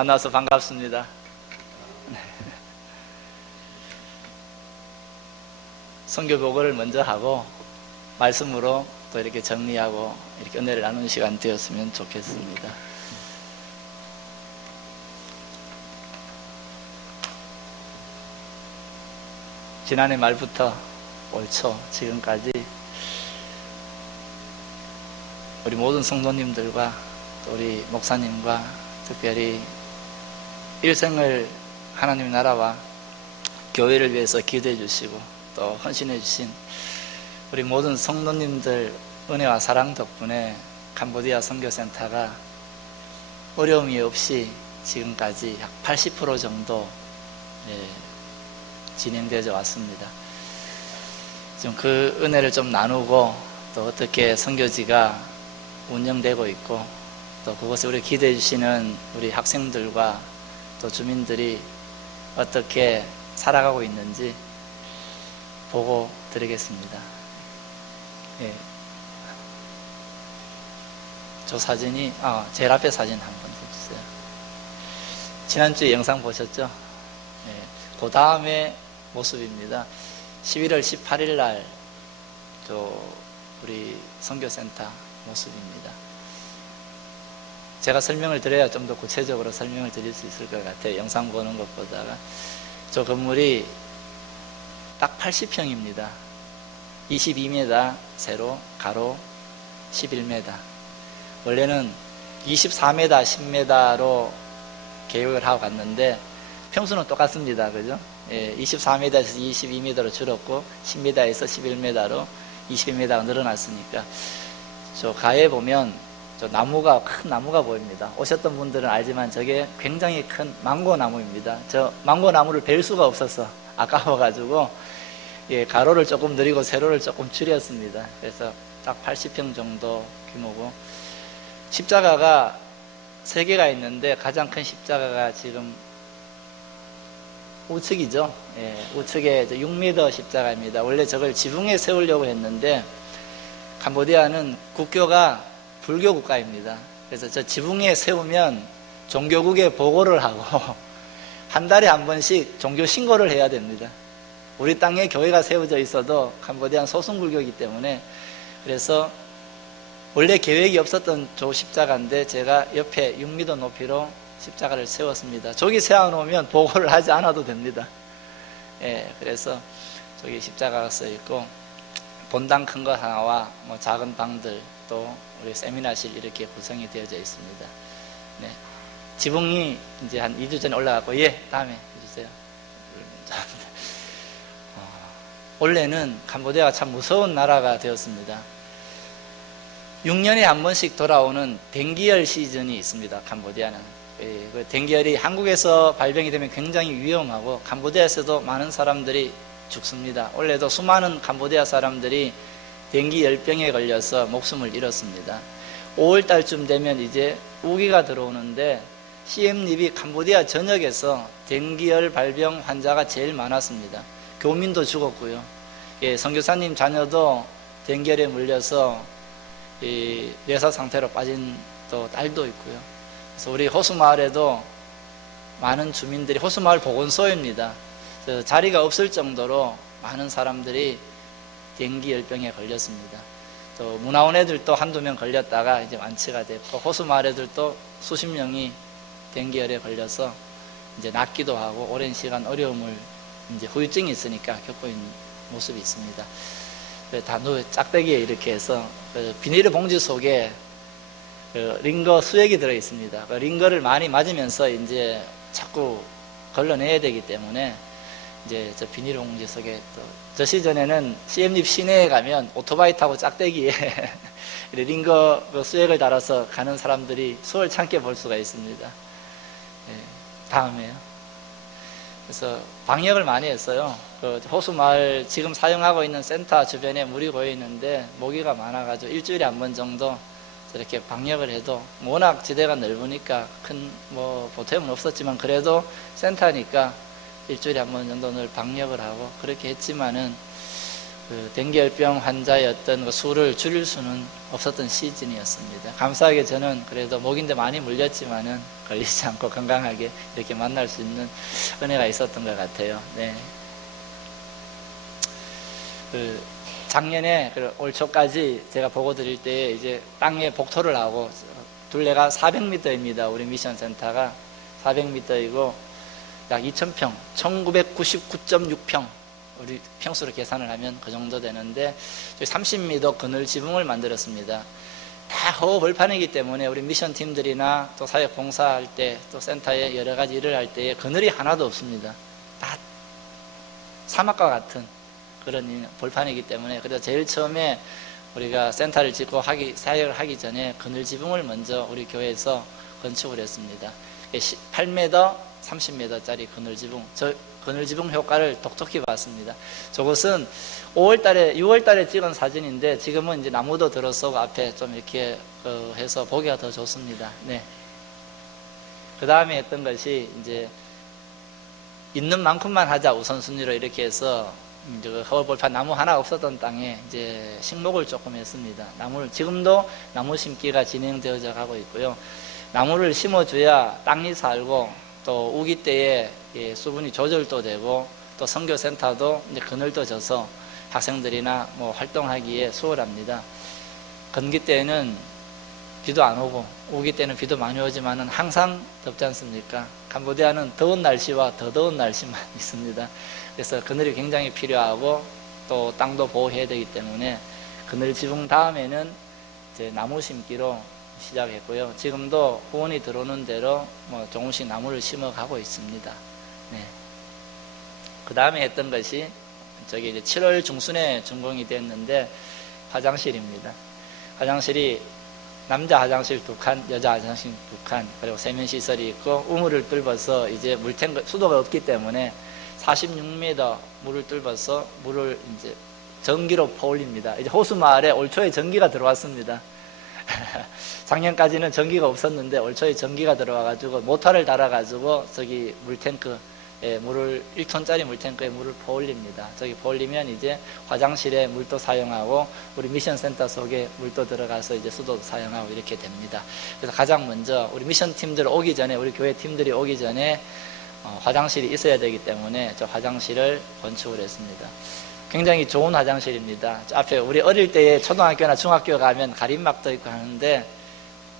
만나서 반갑습니다. 선교 보고를 먼저 하고 말씀으로 또 이렇게 정리하고 이렇게 은혜를 나누는 시간 되었으면 좋겠습니다. 지난해 말부터 올 초 지금까지 우리 모든 성도님들과 또 우리 목사님과 특별히 일생을 하나님의 나라와 교회를 위해서 기도해 주시고 또 헌신해 주신 우리 모든 성도님들 은혜와 사랑 덕분에 캄보디아 선교센터가 어려움이 없이 지금까지 약 80% 정도 진행되어 왔습니다. 좀 그 은혜를 좀 나누고 또 어떻게 선교지가 운영되고 있고 또 그것을 우리 기대해 주시는 우리 학생들과 또 주민들이 어떻게 살아가고 있는지 보고 드리겠습니다. 예. 저 사진이 제일 앞에 사진 한번 해주세요. 지난주에 영상 보셨죠? 예. 그 다음에 모습입니다. 11월 18일 날 우리 선교센터 모습입니다. 제가 설명을 드려야 좀 더 구체적으로 설명을 드릴 수 있을 것 같아요. 영상 보는 것보다가. 저 건물이 딱 80평입니다. 22m 세로, 가로 11m. 원래는 24m, 10m로 계획을 하고 갔는데 평수는 똑같습니다. 그죠? 예, 24m에서 22m로 줄었고 10m에서 11m로 22m가 늘어났으니까 저 가에 보면 저 나무가 큰 나무가 보입니다. 오셨던 분들은 알지만 저게 굉장히 큰 망고 나무입니다. 저 망고 나무를 벨 수가 없어서 아까워가지고 예, 가로를 조금 늘리고 세로를 조금 줄였습니다. 그래서 딱 80평 정도 규모고 십자가가 3개가 있는데 가장 큰 십자가가 지금 우측이죠. 예, 우측에 6m 십자가입니다. 원래 저걸 지붕에 세우려고 했는데 캄보디아는 국교가 불교 국가입니다. 그래서 저 지붕에 세우면 종교국에 보고를 하고 한 달에 한 번씩 종교 신고를 해야 됩니다. 우리 땅에 교회가 세워져 있어도 캄보디아는 소승불교이기 때문에 그래서 원래 계획이 없었던 저 십자가인데 제가 옆에 6m 높이로 십자가를 세웠습니다. 저기 세워놓으면 보고를 하지 않아도 됩니다. 예, 그래서 저기 십자가가 써 있고 본당 큰 거 하나와 뭐 작은 방들 또 우리 세미나실 이렇게 구성이 되어져 있습니다. 네. 지붕이 이제 한 2주 전에 올라갔고 다음에 해주세요. 원래는 캄보디아가 참 무서운 나라가 되었습니다. 6년에 한 번씩 돌아오는 댕기열 시즌이 있습니다. 캄보디아는. 그 댕기열이 한국에서 발병이 되면 굉장히 위험하고 캄보디아에서도 많은 사람들이 죽습니다. 원래도 수많은 캄보디아 사람들이 댕기열병에 걸려서 목숨을 잃었습니다. 5월달쯤 되면 이제 우기가 들어오는데 시엠립이 캄보디아 전역에서 댕기열 발병 환자가 제일 많았습니다. 교민도 죽었고요. 예, 선교사님 자녀도 댕기열에 물려서 뇌사 상태로 빠진 또 딸도 있고요. 그래서 우리 호수마을에도 많은 주민들이 호수마을 보건소입니다. 자리가 없을 정도로 많은 사람들이 댕기열병에 걸렸습니다. 또 문화원 애들도 한두 명 걸렸다가 이제 완치가 됐고 호수마을 애들도 수십 명이 댕기열에 걸려서 이제 낫기도 하고 오랜 시간 어려움을 이제 후유증이 있으니까 겪고 있는 모습이 있습니다. 다 짝대기에 이렇게 해서 비닐 봉지 속에 링거 수액이 들어 있습니다. 링거를 많이 맞으면서 이제 자꾸 걸러내야 되기 때문에 이제 저 비닐 봉지 속에 저 시즌에는 시엠립 시내에 가면 오토바이 타고 짝대기에 링거 수액을 달아서 가는 사람들이 수월 참게 볼 수가 있습니다. 다음에요. 그래서 방역을 많이 했어요. 호수마을 지금 사용하고 있는 센터 주변에 물이 고여 있는데 모기가 많아가지고 일주일에 한 번 정도 저렇게 방역을 해도 워낙 지대가 넓으니까 큰 보탬은 없었지만 그래도 센터니까 일주일에 한 번 정도 늘 방역을 하고 그렇게 했지만은 그 댕기열병 환자의 어떤 그 수를 줄일 수는 없었던 시즌이었습니다. 감사하게 저는 그래도 목인데 많이 물렸지만은 걸리지 않고 건강하게 이렇게 만날 수 있는 은혜가 있었던 것 같아요. 네. 그 작년에 올 초까지 제가 보고 드릴 때 이제 땅에 복토를 하고 둘레가 400m입니다. 우리 미션 센터가 400m이고 약 2,000평, 1999.6평 우리 평수로 계산을 하면 그 정도 되는데 30m 그늘 지붕을 만들었습니다. 다 허허벌판이기 때문에 우리 미션 팀들이나 또 사역 봉사할 때 또 센터에 여러 가지 일을 할 때에 그늘이 하나도 없습니다. 다 사막과 같은 그런 벌판이기 때문에 그래서 제일 처음에 우리가 센터를 짓고 사역을 하기 전에 그늘 지붕을 먼저 우리 교회에서 건축을 했습니다. 8m, 30m짜리 그늘 지붕. 저 그늘 지붕 효과를 똑똑히 봤습니다. 저것은 5월달에, 6월달에 찍은 사진인데 지금은 이제 나무도 들어서고 앞에 좀 이렇게 해서 보기가 더 좋습니다. 네. 그 다음에 했던 것이 이제 있는 만큼만 하자 우선순위로 이렇게 해서 이제 그 허벌판 나무 하나 없었던 땅에 이제 식목을 조금 했습니다. 나무를 지금도 나무 심기가 진행되어져 가고 있고요. 나무를 심어줘야 땅이 살고 또 우기 때에 수분이 조절도 되고 또 선교센터도 이제 그늘도 져서 학생들이나 뭐 활동하기에 수월합니다. 건기 때에는 비도 안 오고 우기 때는 비도 많이 오지만은 항상 덥지 않습니까? 캄보디아는 더운 날씨와 더 더운 날씨만 있습니다. 그래서 그늘이 굉장히 필요하고 또 땅도 보호해야 되기 때문에 그늘 지붕 다음에는 이제 나무 심기로 시작했고요. 지금도 후원이 들어오는 대로 뭐 조금씩 나무를 심어가고 있습니다. 네. 그 다음에 했던 것이 저기 이제 7월 중순에 준공이 됐는데 화장실입니다. 화장실이 남자 화장실 2칸, 여자 화장실 2칸, 그리고 세면시설이 있고 우물을 뚫어서 이제 물탱크 수도가 없기 때문에 46m 물을 뚫어서 물을 이제 전기로 퍼올립니다. 이제 호수마을에 올 초에 전기가 들어왔습니다. 작년까지는 전기가 없었는데 올 초에 전기가 들어와가지고 모터를 달아가지고 저기 물탱크에 물을 1톤짜리 물탱크에 물을 퍼올립니다. 저기 퍼올리면 이제 화장실에 물도 사용하고 우리 미션 센터 속에 물도 들어가서 이제 수도도 사용하고 이렇게 됩니다. 그래서 가장 먼저 우리 미션 팀들 오기 전에 우리 교회 팀들이 오기 전에 화장실이 있어야 되기 때문에 저 화장실을 건축을 했습니다. 굉장히 좋은 화장실입니다. 앞에 우리 어릴 때에 초등학교나 중학교 가면 가림막도 있고 하는데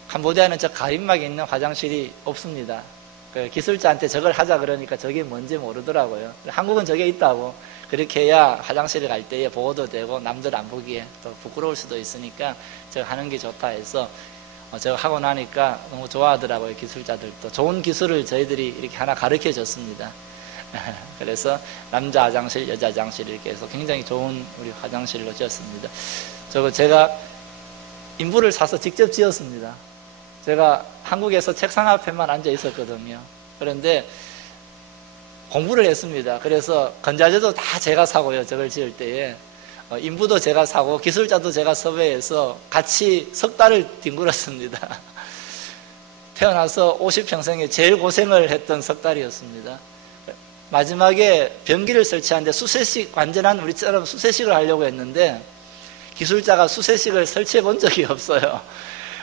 캄보디아는 저 가림막이 있는 화장실이 없습니다. 그 기술자한테 저걸 하자 그러니까 저게 뭔지 모르더라고요. 한국은 저게 있다고. 그렇게 해야 화장실에 갈 때에 보호도 되고 남들 안 보기에 또 부끄러울 수도 있으니까 저거 하는 게 좋다 해서 저거 하고 나니까 너무 좋아하더라고요. 기술자들도. 좋은 기술을 저희들이 이렇게 하나 가르쳐 줬습니다. 그래서 남자 화장실, 여자 화장실 이렇게 해서 굉장히 좋은 우리 화장실로 지었습니다. 저거 제가 인부를 사서 직접 지었습니다. 제가 한국에서 책상 앞에만 앉아 있었거든요. 그런데 공부를 했습니다. 그래서 건자재도 다 제가 사고요. 저걸 지을 때에. 인부도 제가 사고 기술자도 제가 섭외해서 같이 석 달을 뒹굴었습니다. 태어나서 50평생에 제일 고생을 했던 석 달이었습니다. 마지막에 변기를 설치하는데 수세식, 완전한 우리처럼 수세식을 하려고 했는데 기술자가 수세식을 설치해 본 적이 없어요.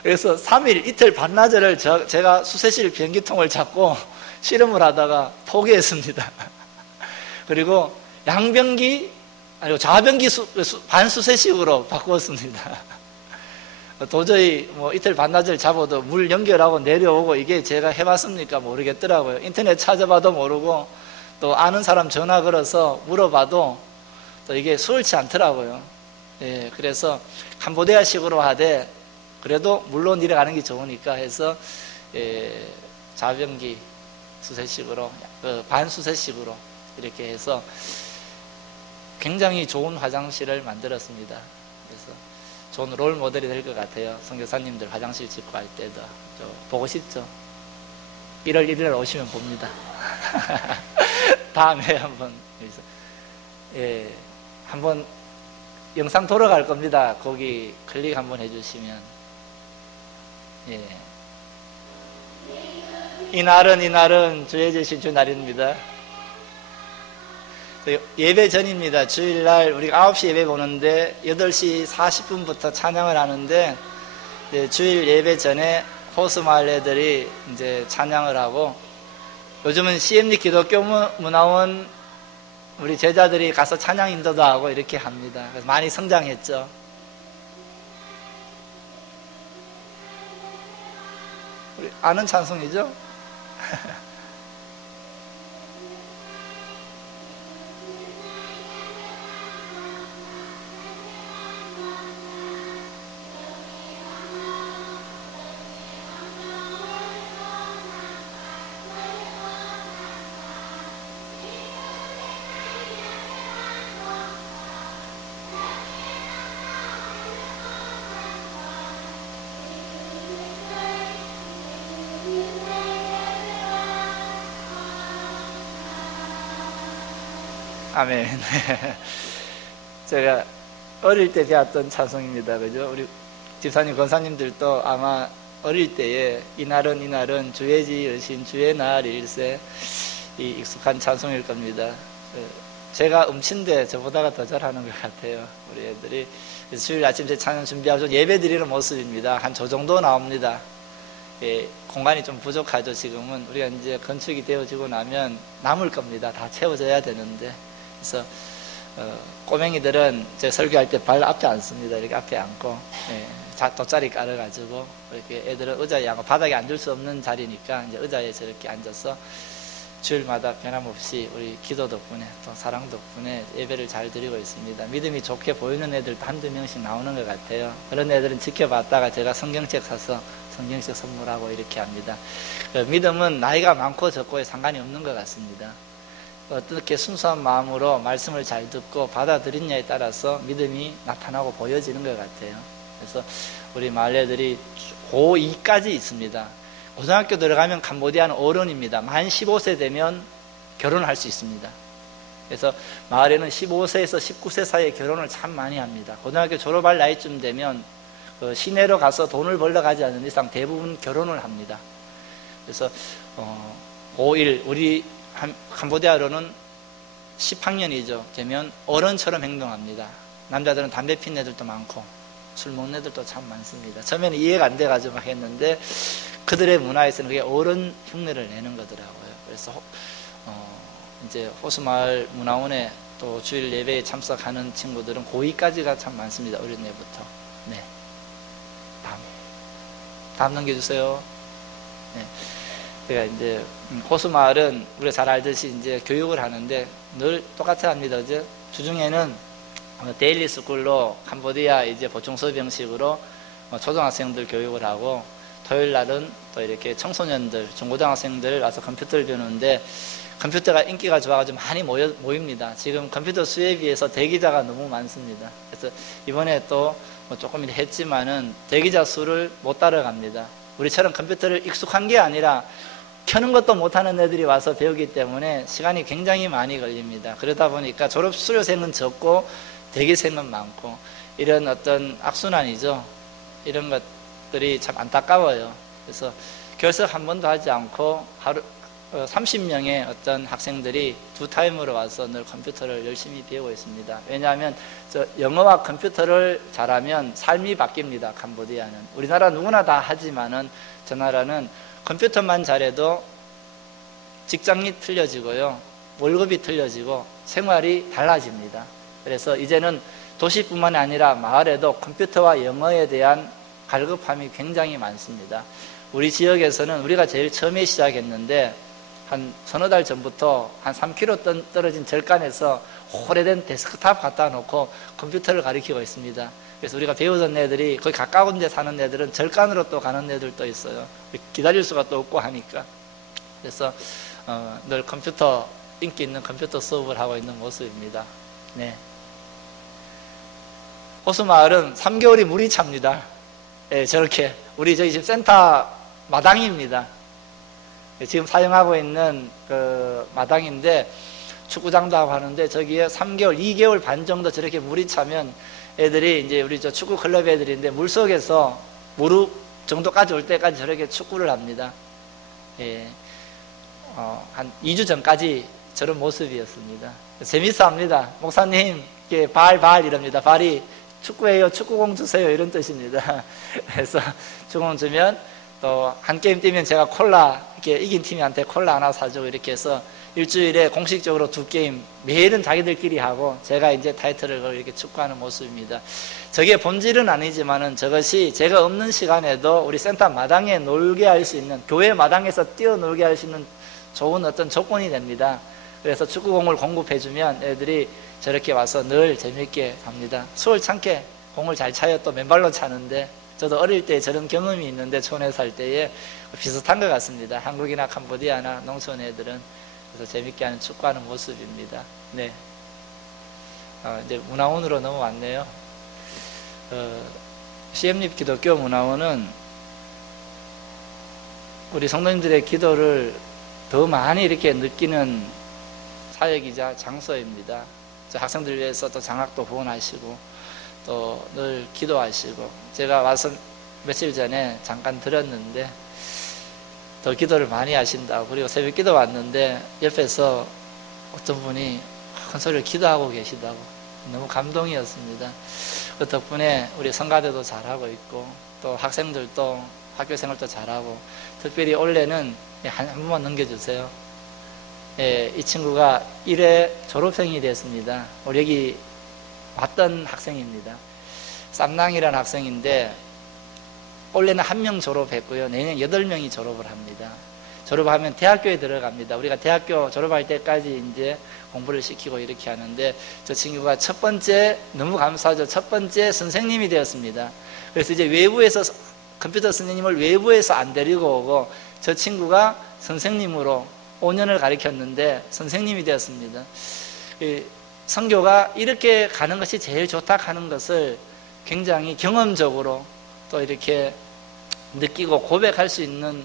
그래서 3일, 이틀 반나절을 제가 수세실 변기통을 잡고 실험을 하다가 포기했습니다. 그리고 양변기, 아니고 좌변기 반수세식으로 바꾸었습니다. 도저히 뭐 이틀 반나절 잡아도 물 연결하고 내려오고 이게 제가 해봤습니까? 모르겠더라고요. 인터넷 찾아봐도 모르고 또 아는 사람 전화 걸어서 물어봐도 또 이게 수월치 않더라고요. 예, 그래서 캄보디아식으로 하되 그래도 물로 내려가는 게 좋으니까 해서 좌변기 수세식으로 반수세식으로 이렇게 해서 굉장히 좋은 화장실을 만들었습니다. 그래서 좋은 롤 모델이 될 것 같아요. 선교사님들 화장실 짓고 할 때도 보고 싶죠. 1월 1일 오시면 봅니다. 다음에 한번 한번 영상 돌아갈 겁니다. 거기 클릭 한번 해주시면 이날은 주의 제신 주날입니다. 예배 전입니다. 주일날 우리가 9시 예배 보는데 8시 40분부터 찬양을 하는데 주일 예배 전에 호수마을 애들이 이제 찬양을 하고 요즘은 CMD 기독교 문화원 우리 제자들이 가서 찬양 인도도 하고 이렇게 합니다. 그래서 많이 성장했죠. 우리 아는 찬송이죠? 아멘. 제가 어릴 때 배웠던 찬송입니다. 그죠? 우리 집사님, 권사님들도 아마 어릴 때에 이날은 주의 지으신 주의 날일세 이 익숙한 찬송일 겁니다. 제가 음치인데 저보다가 더 잘하는 것 같아요. 우리 애들이. 그래서 주일 아침 제 찬양 준비하고 예배 드리는 모습입니다. 한 저 정도 나옵니다. 예, 공간이 좀 부족하죠. 지금은 우리가 이제 건축이 되어지고 나면 남을 겁니다. 다 채워져야 되는데. 그래서 꼬맹이들은 제 설교할 때 발 앞에 앉습니다. 이렇게 앞에 앉고 돗자리 깔아가지고 이렇게 애들은 의자에 앉고 바닥에 앉을 수 없는 자리니까 이제 의자에 저렇게 앉아서 주일마다 변함없이 우리 기도 덕분에 또 사랑 덕분에 예배를 잘 드리고 있습니다. 믿음이 좋게 보이는 애들도 한두 명씩 나오는 것 같아요. 그런 애들은 지켜봤다가 제가 성경책 사서 성경책 선물하고 이렇게 합니다. 믿음은 나이가 많고 적고에 상관이 없는 것 같습니다. 어떻게 순수한 마음으로 말씀을 잘 듣고 받아들이냐에 따라서 믿음이 나타나고 보여지는 것 같아요. 그래서 우리 마을 애들이 고2까지 있습니다. 고등학교 들어가면 캄보디아는 어른입니다. 만 15세 되면 결혼을 할 수 있습니다. 그래서 마을에는 15세에서 19세 사이에 결혼을 참 많이 합니다. 고등학교 졸업할 나이쯤 되면 시내로 가서 돈을 벌러 가지 않는 이상 대부분 결혼을 합니다. 그래서 고1 우리 캄보디아로는 10학년이죠. 되면 어른처럼 행동합니다. 남자들은 담배 피는 애들도 많고 술 먹는 애들도 참 많습니다. 처음에는 이해가 안 돼가지고 막 했는데 그들의 문화에서는 그게 어른 흉내를 내는 거더라고요. 그래서 이제 호수마을 문화원에 또 주일 예배에 참석하는 친구들은 고2까지가 참 많습니다. 어린애부터. 네. 다음 넘겨주세요. 네. 그러니까 이제 호수마을은 우리가 잘 알듯이 이제 교육을 하는데 늘 똑같이 합니다. 이제 주중에는 데일리 스쿨로 캄보디아 이제 보충 수업 형식으로 초등학생들 교육을 하고 토요일 날은 또 이렇게 청소년들, 중고등학생들 와서 컴퓨터를 배우는데 컴퓨터가 인기가 좋아가지고 많이 모입니다. 지금 컴퓨터 수에 비해서 대기자가 너무 많습니다. 그래서 이번에 또 조금 했지만은 대기자 수를 못 따라갑니다. 우리처럼 컴퓨터를 익숙한 게 아니라 켜는 것도 못하는 애들이 와서 배우기 때문에 시간이 굉장히 많이 걸립니다. 그러다 보니까 졸업 수료생은 적고 대기생은 많고 이런 어떤 악순환이죠. 이런 것들이 참 안타까워요. 그래서 결석 한 번도 하지 않고 하루 30명의 어떤 학생들이 두 타임으로 와서 늘 컴퓨터를 열심히 배우고 있습니다. 왜냐하면 영어와 컴퓨터를 잘하면 삶이 바뀝니다. 캄보디아는. 우리나라 누구나 다 하지만은 저 나라는 컴퓨터만 잘해도 직장이 틀려지고요. 월급이 틀려지고 생활이 달라집니다. 그래서 이제는 도시뿐만 아니라 마을에도 컴퓨터와 영어에 대한 갈급함이 굉장히 많습니다. 우리 지역에서는 우리가 제일 처음에 시작했는데 한 서너 달 전부터 한 3km 떨어진 절간에서 오래된 데스크탑 갖다 놓고 컴퓨터를 가르치고 있습니다. 그래서 우리가 배우던 애들이 거기 가까운 데 사는 애들은 절간으로 또 가는 애들도 있어요. 기다릴 수가 또 없고 하니까. 그래서 늘 컴퓨터, 인기 있는 컴퓨터 수업을 하고 있는 모습입니다. 네. 호수마을은 3개월이 물이 찹니다. 예, 저렇게. 우리 저희 집 센터 마당입니다. 지금 사용하고 있는 그 마당인데 축구장도 하고 하는데 저기에 3개월, 2개월 반 정도 저렇게 물이 차면 애들이 이제 우리 저 축구 클럽 애들인데 물속에서 무릎 정도까지 올 때까지 저렇게 축구를 합니다. 예. 한 2주 전까지 저런 모습이었습니다. 재밌어 합니다. 목사님, 이게 발 이럽니다. 발이 축구해요, 축구공 주세요, 이런 뜻입니다. 그래서 축구공 주면 또 한 게임 뛰면 제가 콜라, 이렇게 이긴 팀한테 콜라 하나 사주고 이렇게 해서 일주일에 공식적으로 2게임, 매일은 자기들끼리 하고 제가 이제 타이틀을 걸고 이렇게 축구하는 모습입니다. 저게 본질은 아니지만은 저것이 제가 없는 시간에도 우리 센터 마당에 놀게 할 수 있는, 교회 마당에서 뛰어놀게 할 수 있는 좋은 어떤 조건이 됩니다. 그래서 축구공을 공급해주면 애들이 저렇게 와서 늘 재밌게 합니다. 수월찮게 공을 잘 차요. 또 맨발로 차는데, 저도 어릴 때 저런 경험이 있는데, 촌에 살 때에 비슷한 것 같습니다. 한국이나 캄보디아나 농촌 애들은. 그래서 재밌게 하는 축구하는 모습입니다. 네. 이제 문화원으로 넘어왔네요. CM립 기독교 문화원은 우리 성도님들의 기도를 더 많이 이렇게 느끼는 사역이자 장소입니다. 학생들 위해서 또 장학도 후원하시고 또 늘 기도하시고, 제가 와서 며칠 전에 잠깐 들었는데 더 기도를 많이 하신다고, 그리고 새벽 기도 왔는데 옆에서 어떤 분이 큰 소리로 기도하고 계시다고, 너무 감동이었습니다. 그 덕분에 우리 성가대도 잘하고 있고 또 학생들도 학교 생활도 잘하고, 특별히 올해는 한 번만 넘겨주세요. 예, 이 친구가 1회 졸업생이 됐습니다. 우리 여기 왔던 학생입니다. 쌈낭이라는 학생인데 올해는 1명 졸업했고요. 내년 8명이 졸업을 합니다. 졸업하면 대학교에 들어갑니다. 우리가 대학교 졸업할 때까지 이제 공부를 시키고 이렇게 하는데, 저 친구가 첫 번째, 너무 감사하죠. 첫 번째 선생님이 되었습니다. 그래서 이제 외부에서, 컴퓨터 선생님을 외부에서 안 데리고 오고 저 친구가 선생님으로 5년을 가르쳤는데 선생님이 되었습니다. 선교가 이렇게 가는 것이 제일 좋다 하는 것을 굉장히 경험적으로 또 이렇게 느끼고 고백할 수 있는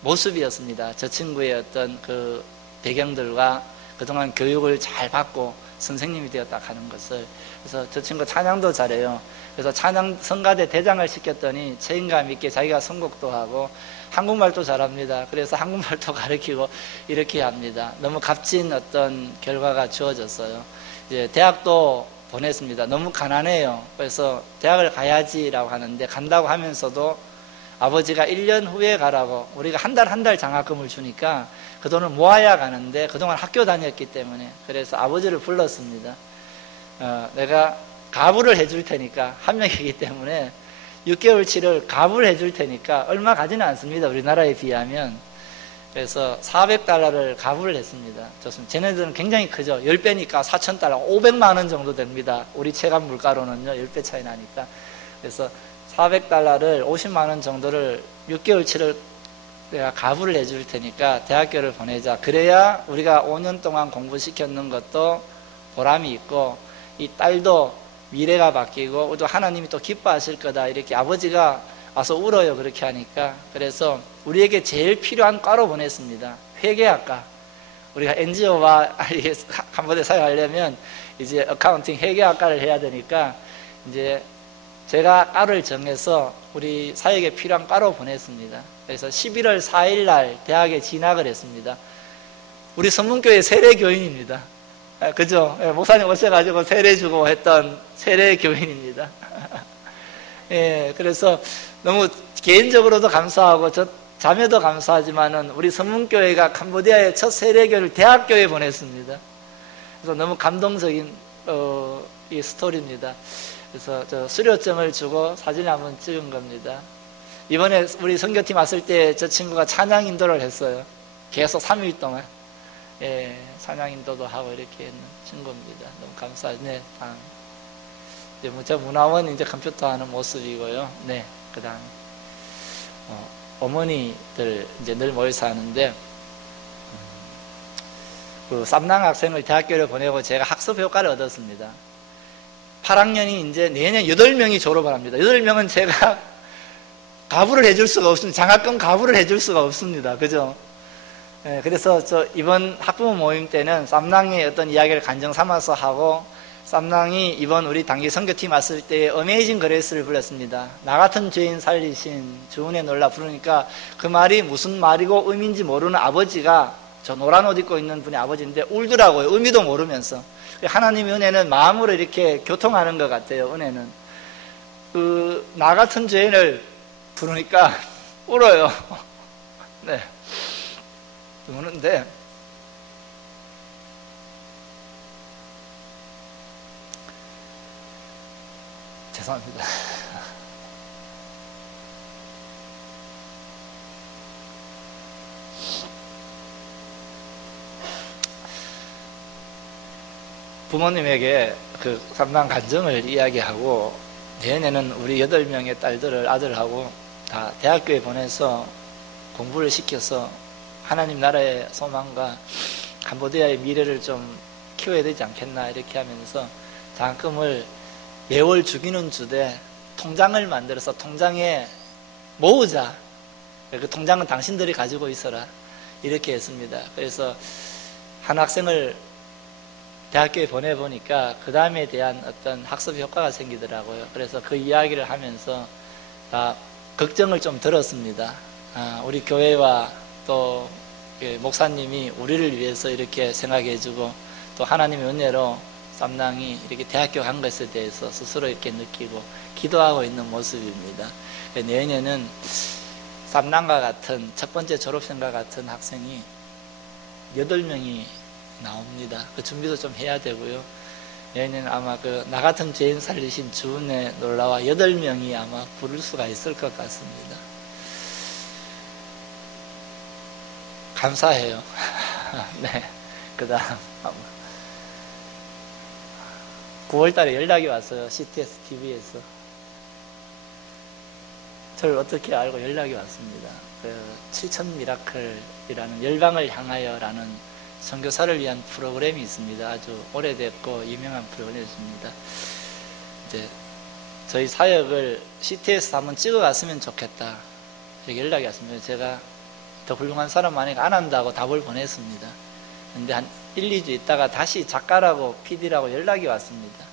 모습이었습니다. 저 친구의 어떤 그 배경들과 그동안 교육을 잘 받고 선생님이 되었다 하는 것을. 그래서 저 친구 찬양도 잘해요. 그래서 찬양 성가대 대장을 시켰더니 책임감 있게 자기가 선곡도 하고 한국말도 잘합니다. 그래서 한국말도 가르치고 이렇게 합니다. 너무 값진 어떤 결과가 주어졌어요. 이제 대학도 보냈습니다. 너무 가난해요. 그래서 대학을 가야지라고 하는데, 간다고 하면서도 아버지가 1년 후에 가라고, 우리가 한 달 장학금을 주니까 그 돈을 모아야 가는데 그동안 학교 다녔기 때문에, 그래서 아버지를 불렀습니다. 내가 가부를 해줄 테니까, 한 명이기 때문에 6개월치를 가부를 해줄 테니까, 얼마 가지는 않습니다, 우리나라에 비하면. 그래서 $400를 가부를 했습니다. 좋습니다. 쟤네들은 굉장히 크죠. 10배니까 $4,000, 500만 원 정도 됩니다. 우리 체감 물가로는요, 10배 차이 나니까. 그래서 $400를 50만 원 정도를 6개월치를 내가 가부를 해줄 테니까 대학교를 보내자. 그래야 우리가 5년 동안 공부시켰는 것도 보람이 있고, 이 딸도 미래가 바뀌고 또 하나님이 또 기뻐하실 거다, 이렇게 아버지가 와서 울어요, 그렇게 하니까. 그래서 우리에게 제일 필요한 과로 보냈습니다. 회계학과. 우리가 NGO와 캄보디아 사역하려면 이제 어카운팅 회계학과를 해야 되니까, 이제 제가 과를 정해서 우리 사역에 필요한 과로 보냈습니다. 그래서 11월 4일 날 대학에 진학을 했습니다. 우리 선문교회 세례교인입니다. 그죠? 목사님 오셔가지고 세례 주고 했던 세례교인입니다. 예, 그래서 너무 개인적으로도 감사하고 저 자매도 감사하지만은 우리 선문교회가 캄보디아의 첫 세례교를 대학교에 보냈습니다. 그래서 너무 감동적인 이 스토리입니다. 그래서 저 수료증을 주고 사진을 한번 찍은 겁니다. 이번에 우리 선교팀 왔을 때 저 친구가 찬양 인도를 했어요. 계속 3일 동안. 예, 찬양 인도도 하고 이렇게 했는 친구입니다. 너무 감사하네. 다음. 이제 저 문화원 이제 컴퓨터 하는 모습이고요. 네, 그 다음. 어머니들 이제 늘 모여서 하는데, 그 쌈낭 학생을 대학교를 보내고 제가 학습 효과를 얻었습니다. 8학년이 이제 내년 8명이 졸업을 합니다. 8명은 제가 가부를 해줄 수가 없습니다. 장학금 가부를 해줄 수가 없습니다. 그죠? 네, 그래서 저 이번 학부모 모임 때는 쌈낭의 어떤 이야기를 간증 삼아서 하고, 쌈낭이 이번 우리 단기 선교팀 왔을 때 어메이징 그레이스를 불렀습니다. 나 같은 죄인 살리신 주은혜 놀라 부르니까 그 말이 무슨 말이고 의미인지 모르는 아버지가 저 노란 옷 입고 있는 분이 아버지인데 울더라고요. 의미도 모르면서. 하나님의 은혜는 마음으로 이렇게 교통하는 것 같아요. 은혜는. 나 같은 죄인을 부르니까 울어요. 네. 우는데, 죄송합니다. 부모님에게 그 삼남 간증을 이야기하고, 내년에는 우리 8명의 딸들을 아들하고 다 대학교에 보내서 공부를 시켜서 하나님 나라의 소망과 캄보디아의 미래를 좀 키워야 되지 않겠나 이렇게 하면서 장학금을 매월 주기는 주되 통장을 만들어서 통장에 모으자. 그 통장은 당신들이 가지고 있어라. 이렇게 했습니다. 그래서 한 학생을 대학교에 보내보니까 그 다음에 대한 어떤 학습 효과가 생기더라고요. 그래서 그 이야기를 하면서 걱정을 좀 들었습니다. 우리 교회와 또 목사님이 우리를 위해서 이렇게 생각해주고 또 하나님의 은혜로 쌈낭이 이렇게 대학교 간 것에 대해서 스스로 이렇게 느끼고 기도하고 있는 모습입니다. 내년에는 쌈낭과 같은 첫 번째 졸업생과 같은 학생이 8명이 나옵니다. 그 준비도 좀 해야 되고요. 내년에는 아마 나 같은 죄인 살리신 주은혜 놀라와 8명이 아마 부를 수가 있을 것 같습니다. 감사해요. 네. 그 다음 9월달에 연락이 왔어요. CTS TV에서 저를 어떻게 알고 연락이 왔습니다. 7천 미라클이라는 열방을 향하여라는 선교사를 위한 프로그램이 있습니다. 아주 오래됐고 유명한 프로그램입니다. 이제 저희 사역을 CT에서 한번 찍어갔으면 좋겠다. 이렇게 연락이 왔습니다. 제가 더 훌륭한 사람 많으니까 안 한다고 답을 보냈습니다. 근데 한 1, 2주 있다가 다시 작가라고 PD라고 연락이 왔습니다.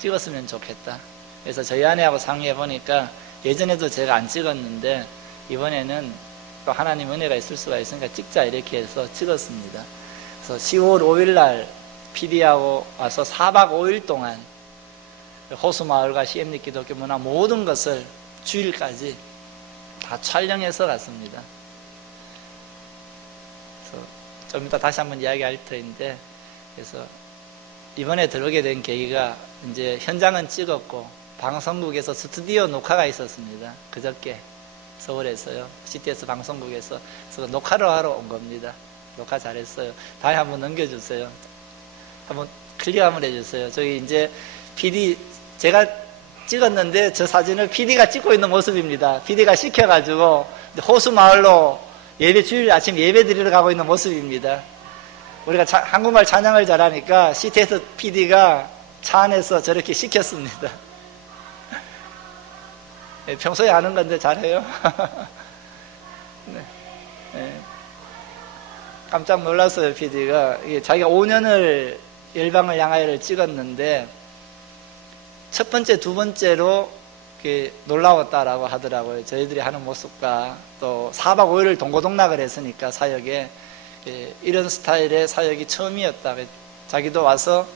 찍었으면 좋겠다. 그래서 저희 아내하고 상의해 보니까 예전에도 제가 안 찍었는데 이번에는 또 하나님 은혜가 있을 수가 있으니까 찍자 이렇게 해서 찍었습니다. 그래서 10월 5일 날 PD하고 와서 4박 5일 동안 호수마을과 시엠리 기독교 문화 모든 것을 주일까지 다 촬영해서 갔습니다. 그래서 좀 이따 다시 한번 이야기할 터인데, 그래서 이번에 들어오게 된 계기가 이제 현장은 찍었고 방송국에서 스튜디오 녹화가 있었습니다. 그저께 서울에서요. CTS 방송국에서. 그래서 녹화를 하러 온 겁니다. 녹화 잘했어요. 다음에 한번 넘겨주세요. 한번 클릭 한번 해주세요. 저기 이제 PD, 제가 찍었는데 저 사진을 PD가 찍고 있는 모습입니다. PD가 시켜가지고 호수마을로 주일 아침 예배 드리러 가고 있는 모습입니다. 우리가 한국말 찬양을 잘하니까 CTS PD가 차 안에서 저렇게 시켰습니다. 평소에 하는 건데 잘해요. 네. 네. 깜짝 놀랐어요. PD가 자기가 5년을 열방을 향하여를 찍었는데 첫 번째, 두 번째로 놀라웠다라고 하더라고요. 저희들이 하는 모습과 또 4박 5일을 동고동락을 했으니까 사역에 이런 스타일의 사역이 처음이었다. 자기도 와서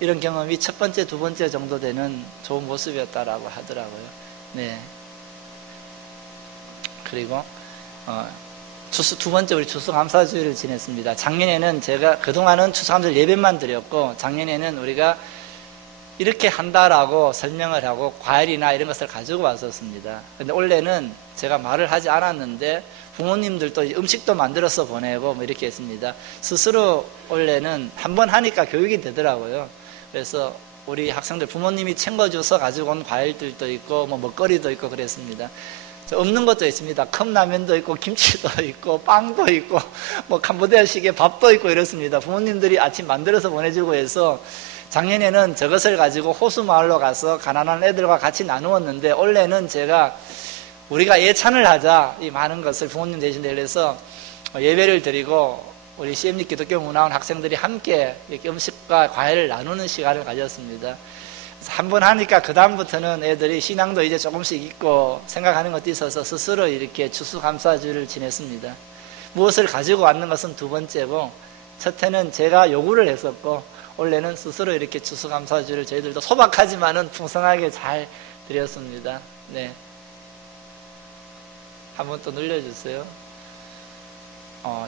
이런 경험이 첫 번째, 두 번째 정도 되는 좋은 모습이었다라고 하더라고요. 네. 그리고 두 번째 우리 추수감사주일을 지냈습니다. 작년에는 제가 그동안은 추수감사 예배만 드렸고 작년에는 우리가 이렇게 한다라고 설명을 하고 과일이나 이런 것을 가지고 왔었습니다. 근데 올해는 제가 말을 하지 않았는데 부모님들도 음식도 만들어서 보내고 뭐 이렇게 했습니다. 스스로 올해는 한번 하니까 교육이 되더라고요. 그래서 우리 학생들 부모님이 챙겨줘서 가지고 온 과일들도 있고 뭐 먹거리도 있고 그랬습니다. 없는 것도 있습니다. 컵라면도 있고 김치도 있고 빵도 있고 뭐 캄보디아식의 밥도 있고 이렇습니다. 부모님들이 아침 만들어서 보내주고 해서 작년에는 저것을 가지고 호수마을로 가서 가난한 애들과 같이 나누었는데 올해는 제가 우리가 예찬을 하자 이 많은 것을 부모님 대신에 해서 예배를 드리고 우리 CMD 기독교 문화원 학생들이 함께 이렇게 음식과 과일을 나누는 시간을 가졌습니다. 한 번 하니까 그 다음부터는 애들이 신앙도 이제 조금씩 있고 생각하는 것도 있어서 스스로 이렇게 추수감사주를 지냈습니다. 무엇을 가지고 왔는 것은 두 번째고, 첫 해는 제가 요구를 했었고, 원래는 스스로 이렇게 추수감사주를 저희들도 소박하지만은 풍성하게 잘 드렸습니다. 네. 한번 또 눌러주세요.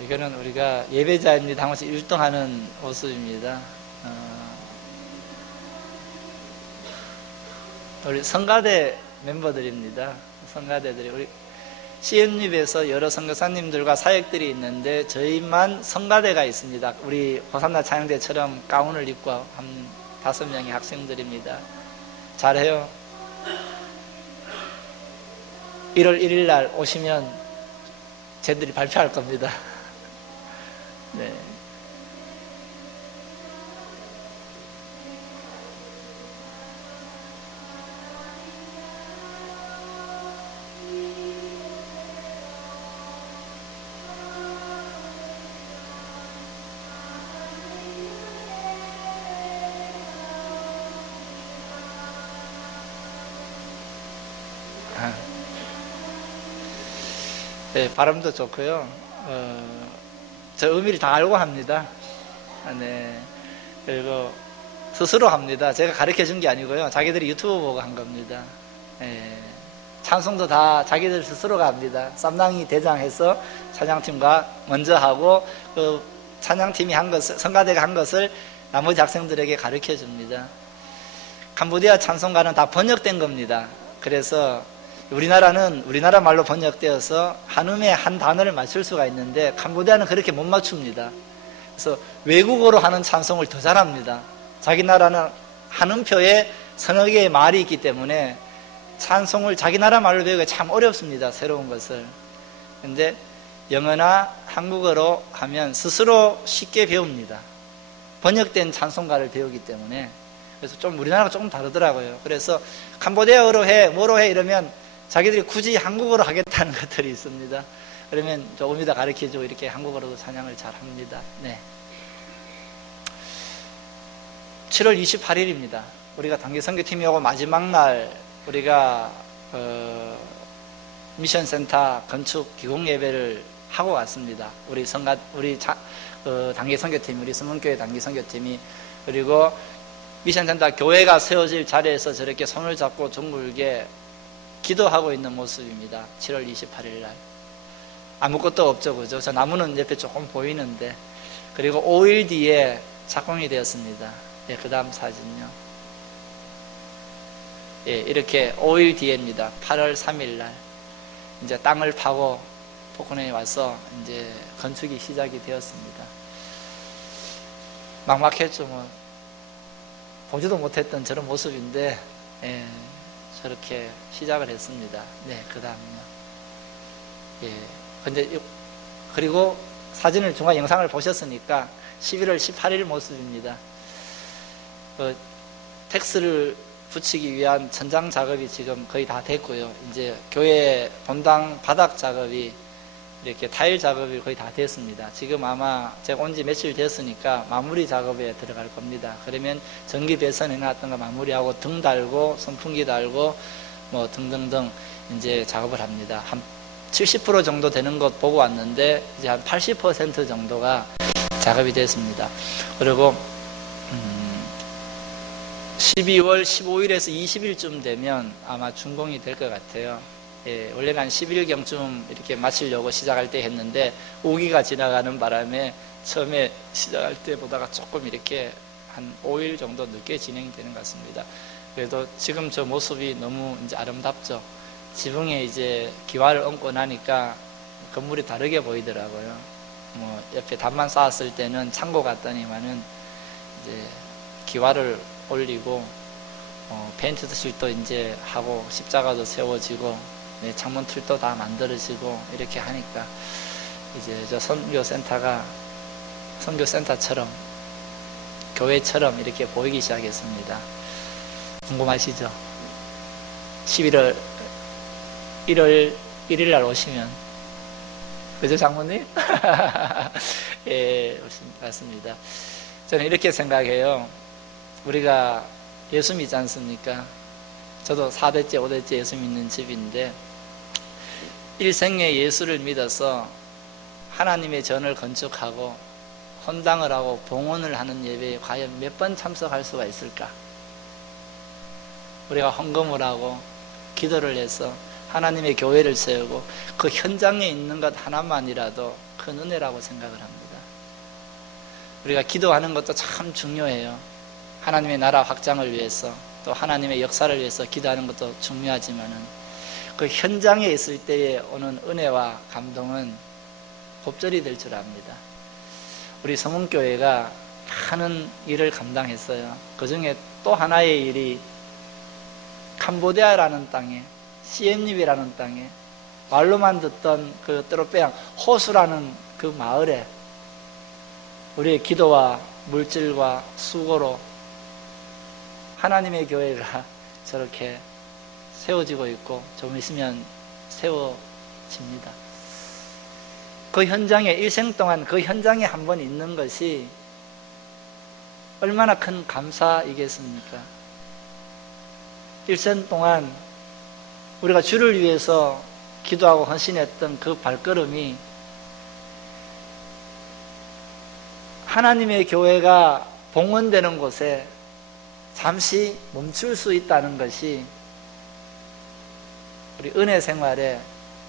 이거는 우리가 예배자입니다. 한 번씩 율동하는 모습입니다. 우리 성가대 멤버들입니다. 성가대들이 우리 CN립에서 여러 선교사님들과 사역들이 있는데 저희만 성가대가 있습니다. 우리 호산나 찬양대처럼 가운을 입고 한 5명의 학생들입니다. 잘해요. 1월 1일 날 오시면 쟤들이 발표할 겁니다. 네. 네, 발음도 좋고요. 저 의미를 다 알고 합니다. 네. 그리고 스스로 합니다. 제가 가르쳐 준 게 아니고요. 자기들이 유튜브 보고 한 겁니다. 네. 찬송도 다 자기들 스스로가 합니다. 쌈낭이 대장해서 찬양팀과 먼저 하고, 그 찬양팀이 한 것을, 성가대가 한 것을 나머지 학생들에게 가르쳐 줍니다. 캄보디아 찬송가는 다 번역된 겁니다. 그래서 우리나라는 우리나라 말로 번역되어서 한음에 한 단어를 맞출 수가 있는데 캄보디아는 그렇게 못 맞춥니다. 그래서 외국어로 하는 찬송을 더 잘합니다. 자기 나라는 한음표에 서너 개의 말이 있기 때문에 찬송을 자기 나라 말로 배우기가 참 어렵습니다. 새로운 것을. 근데 영어나 한국어로 하면 스스로 쉽게 배웁니다. 번역된 찬송가를 배우기 때문에. 그래서 좀 우리나라가 조금 다르더라고요. 그래서 캄보디아어로 해, 뭐로 해 이러면 자기들이 굳이 한국어로 하겠다는 것들이 있습니다. 그러면 조금 이따 가르쳐주고 이렇게 한국어로도 찬양을 잘 합니다. 네. 7월 28일입니다. 우리가 단기선교팀이 오고 마지막 날 우리가 미션센터 건축 기공 예배를 하고 왔습니다. 우리 단기선교팀, 우리 서문교회 단기선교팀이. 그리고 미션센터 교회가 세워질 자리에서 저렇게 손을 잡고 둥글게 기도하고 있는 모습입니다. 7월 28일 날. 아무것도 없죠, 그죠? 저 나무는 옆에 조금 보이는데. 그리고 5일 뒤에 착공이 되었습니다. 예, 그 다음 사진요. 예, 이렇게 5일 뒤에입니다. 8월 3일 날. 이제 땅을 파고 포크네에 와서 이제 건축이 시작이 되었습니다. 막막했죠, 뭐. 보지도 못했던 저런 모습인데, 예. 저렇게 시작을 했습니다. 네, 그 다음요. 예. 근데, 그리고 사진을 중간 영상을 보셨으니까 11월 18일 모습입니다. 텍스를 붙이기 위한 천장 작업이 지금 거의 다 됐고요. 이제 교회 본당 바닥 작업이 이렇게 타일 작업이 거의 다 됐습니다. 지금 아마 제가 온 지 며칠 됐으니까 마무리 작업에 들어갈 겁니다. 그러면 전기 배선 해놨던 거 마무리하고 등 달고 선풍기 달고 뭐 등등등 이제 작업을 합니다. 한 70% 정도 되는 것 보고 왔는데 이제 한 80% 정도가 작업이 됐습니다. 그리고 12월 15일에서 20일쯤 되면 아마 준공이 될 것 같아요. 예, 원래는 한 10일경쯤 이렇게 마치려고 시작할 때 했는데 우기가 지나가는 바람에 처음에 시작할 때보다가 조금 이렇게 한 5일 정도 늦게 진행이 되는 것 같습니다. 그래도 지금 저 모습이 너무 이제 아름답죠. 지붕에 이제 기와를 얹고 나니까 건물이 다르게 보이더라고요. 뭐 옆에 단만 쌓았을 때는 창고 같더니만은 이제 기와를 올리고 페인트칠도 이제 하고 십자가도 세워지고 네, 창문 틀도 다 만들어지고 이렇게 하니까 이제 저 선교센터가 선교센터처럼 교회처럼 이렇게 보이기 시작했습니다. 궁금하시죠? 11월 1월 1일 날 오시면 그죠, 장모님? 예, 맞습니다. 저는 이렇게 생각해요. 우리가 예수 믿지 않습니까? 저도 4대째, 5대째 예수 믿는 집인데 일생에 예수를 믿어서 하나님의 전을 건축하고 헌당을 하고 봉헌을 하는 예배에 과연 몇 번 참석할 수가 있을까? 우리가 헌금을 하고 기도를 해서 하나님의 교회를 세우고 그 현장에 있는 것 하나만이라도 큰 은혜라고 생각을 합니다. 우리가 기도하는 것도 참 중요해요. 하나님의 나라 확장을 위해서 또 하나님의 역사를 위해서 기도하는 것도 중요하지만은 그 현장에 있을 때에 오는 은혜와 감동은 곱절이 될 줄 압니다. 우리 성문교회가 많은 일을 감당했어요. 그 중에 또 하나의 일이 캄보디아라는 땅에, 시엠립이라는 땅에, 말로만 듣던 그 뚜루빼양 호수라는 그 마을에 우리의 기도와 물질과 수고로 하나님의 교회가 저렇게 세워지고 있고 좀 있으면 세워집니다. 그 현장에 일생 동안 그 현장에 한번 있는 것이 얼마나 큰 감사이겠습니까? 일생 동안 우리가 주를 위해서 기도하고 헌신했던 그 발걸음이 하나님의 교회가 봉헌되는 곳에 잠시 멈출 수 있다는 것이 우리 은혜 생활에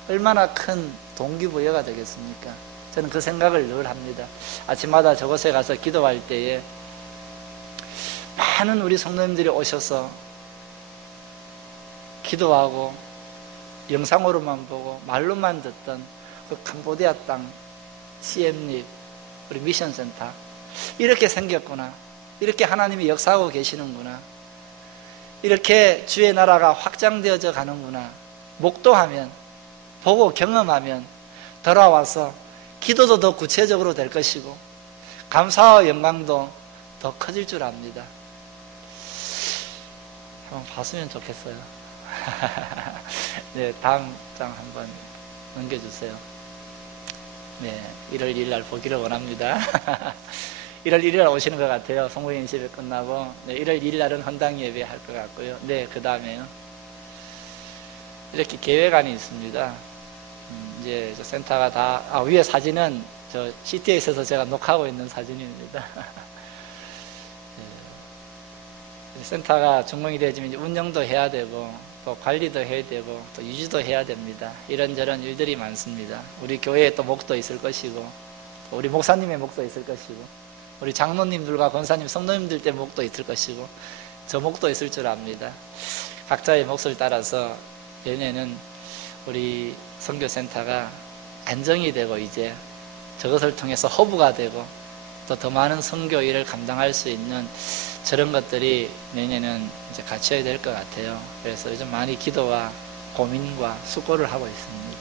얼마나 큰 동기부여가 되겠습니까? 저는 그 생각을 늘 합니다. 아침마다 저곳에 가서 기도할 때에 많은 우리 성도님들이 오셔서 기도하고 영상으로만 보고 말로만 듣던 그 캄보디아 땅 시엠립 우리 미션센터 이렇게 생겼구나, 이렇게 하나님이 역사하고 계시는구나, 이렇게 주의 나라가 확장되어져 가는구나 목도하면, 보고 경험하면 돌아와서 기도도 더 구체적으로 될 것이고 감사와 영광도 더 커질 줄 압니다. 한번 봤으면 좋겠어요. 네, 다음 장 한번 넘겨주세요. 네, 1월 1일 날 보기를 원합니다. 1월 1일 날 오시는 것 같아요. 성모인식이 끝나고. 네, 1월 2일 날은 헌당 예배 할 것 같고요. 네, 그 다음에요. 이렇게 계획안이 있습니다. 이제 저 센터가 다, 위에 사진은 저 CT에 있어서 제가 녹화하고 있는 사진입니다. 네, 센터가 준공이 되어지면 운영도 해야 되고, 또 관리도 해야 되고, 또 유지도 해야 됩니다. 이런저런 일들이 많습니다. 우리 교회에 또 목도 있을 것이고, 우리 목사님의 목도 있을 것이고, 우리 장로님들과 권사님, 성도님들 때 목도 있을 것이고, 저 목도 있을 줄 압니다. 각자의 몫을 따라서 내년에는 우리 선교센터가 안정이 되고 이제 저것을 통해서 허브가 되고 또 더 많은 선교 일을 감당할 수 있는 저런 것들이 내년에는 이제 갖춰야 될 것 같아요. 그래서 요즘 많이 기도와 고민과 수고를 하고 있습니다.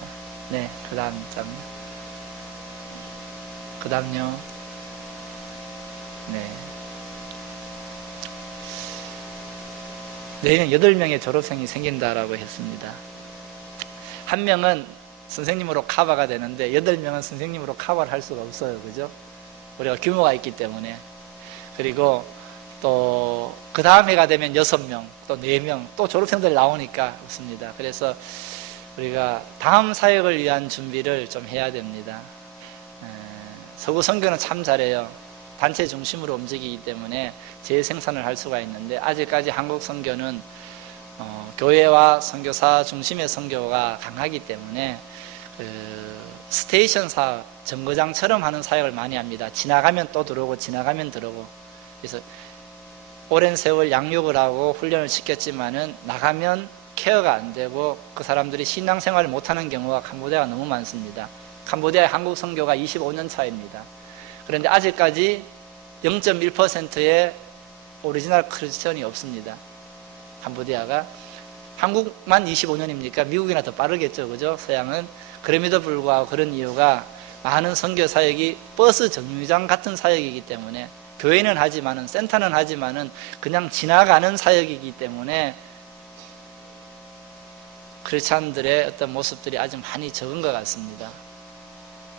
네, 그 다음 장. 그 다음요. 네. 내년 8명의 졸업생이 생긴다라고 했습니다. 한 명은 선생님으로 커버가 되는데 8명은 선생님으로 커버를 할 수가 없어요. 그죠? 우리가 규모가 있기 때문에. 그리고 또 그 다음 해가 되면 6명, 또 4명, 또 졸업생들이 나오니까 없습니다. 그래서 우리가 다음 사역을 위한 준비를 좀 해야 됩니다. 서구 선교는 참 잘해요. 단체 중심으로 움직이기 때문에 재생산을 할 수가 있는데 아직까지 한국 선교는 교회와 선교사 중심의 선교가 강하기 때문에 스테이션 사업, 정거장처럼 하는 사역을 많이 합니다. 지나가면 또 들어오고 지나가면 들어오고. 그래서 오랜 세월 양육을 하고 훈련을 시켰지만은 나가면 케어가 안 되고 그 사람들이 신앙생활을 못하는 경우가 캄보디아가 너무 많습니다. 캄보디아의 한국 선교가 25년 차입니다. 그런데 아직까지 0.1%의 오리지널 크리스천이 없습니다. 캄보디아가. 한국만 25년입니까? 미국이나 더 빠르겠죠, 그죠? 서양은. 그럼에도 불구하고 그런 이유가 많은 선교 사역이 버스 정류장 같은 사역이기 때문에, 교회는 하지만은, 센터는 하지만은 그냥 지나가는 사역이기 때문에 크리스찬들의 어떤 모습들이 아주 많이 적은 것 같습니다.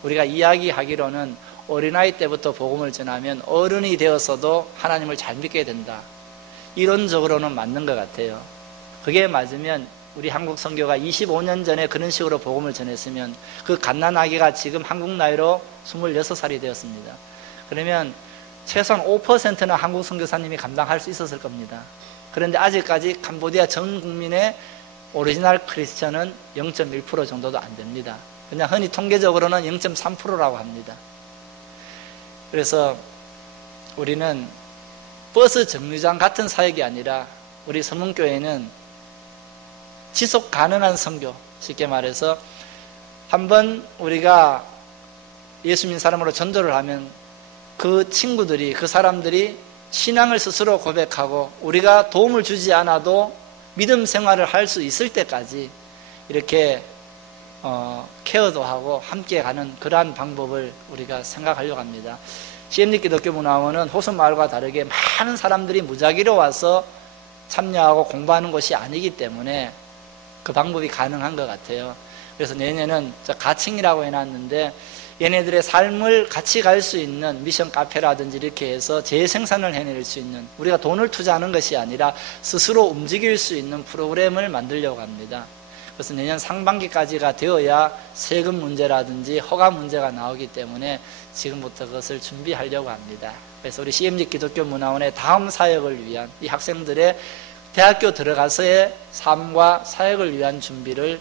우리가 이야기하기로는 어린아이 때부터 복음을 전하면 어른이 되어서도 하나님을 잘 믿게 된다. 이론적으로는 맞는 것 같아요. 그게 맞으면 우리 한국 선교가 25년 전에 그런 식으로 복음을 전했으면 그 갓난아기가 지금 한국 나이로 26살이 되었습니다. 그러면 최소한 5%는 한국 선교사님이 감당할 수 있었을 겁니다. 그런데 아직까지 캄보디아 전 국민의 오리지널 크리스천은 0.1% 정도도 안 됩니다. 그냥 흔히 통계적으로는 0.3%라고 합니다. 그래서 우리는 버스 정류장 같은 사역이 아니라 우리 서문교회는 지속 가능한 선교, 쉽게 말해서 한번 우리가 예수 믿는 사람으로 전도를 하면 그 친구들이, 그 사람들이 신앙을 스스로 고백하고 우리가 도움을 주지 않아도 믿음 생활을 할 수 있을 때까지 이렇게 케어도 하고 함께 가는 그러한 방법을 우리가 생각하려고 합니다. CMD 기독교 문화원은 호수마을과 다르게 많은 사람들이 무작위로 와서 참여하고 공부하는 곳이 아니기 때문에 그 방법이 가능한 것 같아요. 그래서 내년은 가칭이라고 해놨는데 얘네들의 삶을 같이 갈 수 있는 미션 카페라든지 이렇게 해서 재생산을 해낼 수 있는, 우리가 돈을 투자하는 것이 아니라 스스로 움직일 수 있는 프로그램을 만들려고 합니다. 그래서 내년 상반기까지가 되어야 세금 문제라든지 허가 문제가 나오기 때문에 지금부터 그것을 준비하려고 합니다. 그래서 우리 CMG 기독교 문화원의 다음 사역을 위한, 이 학생들의 대학교 들어가서의 삶과 사역을 위한 준비를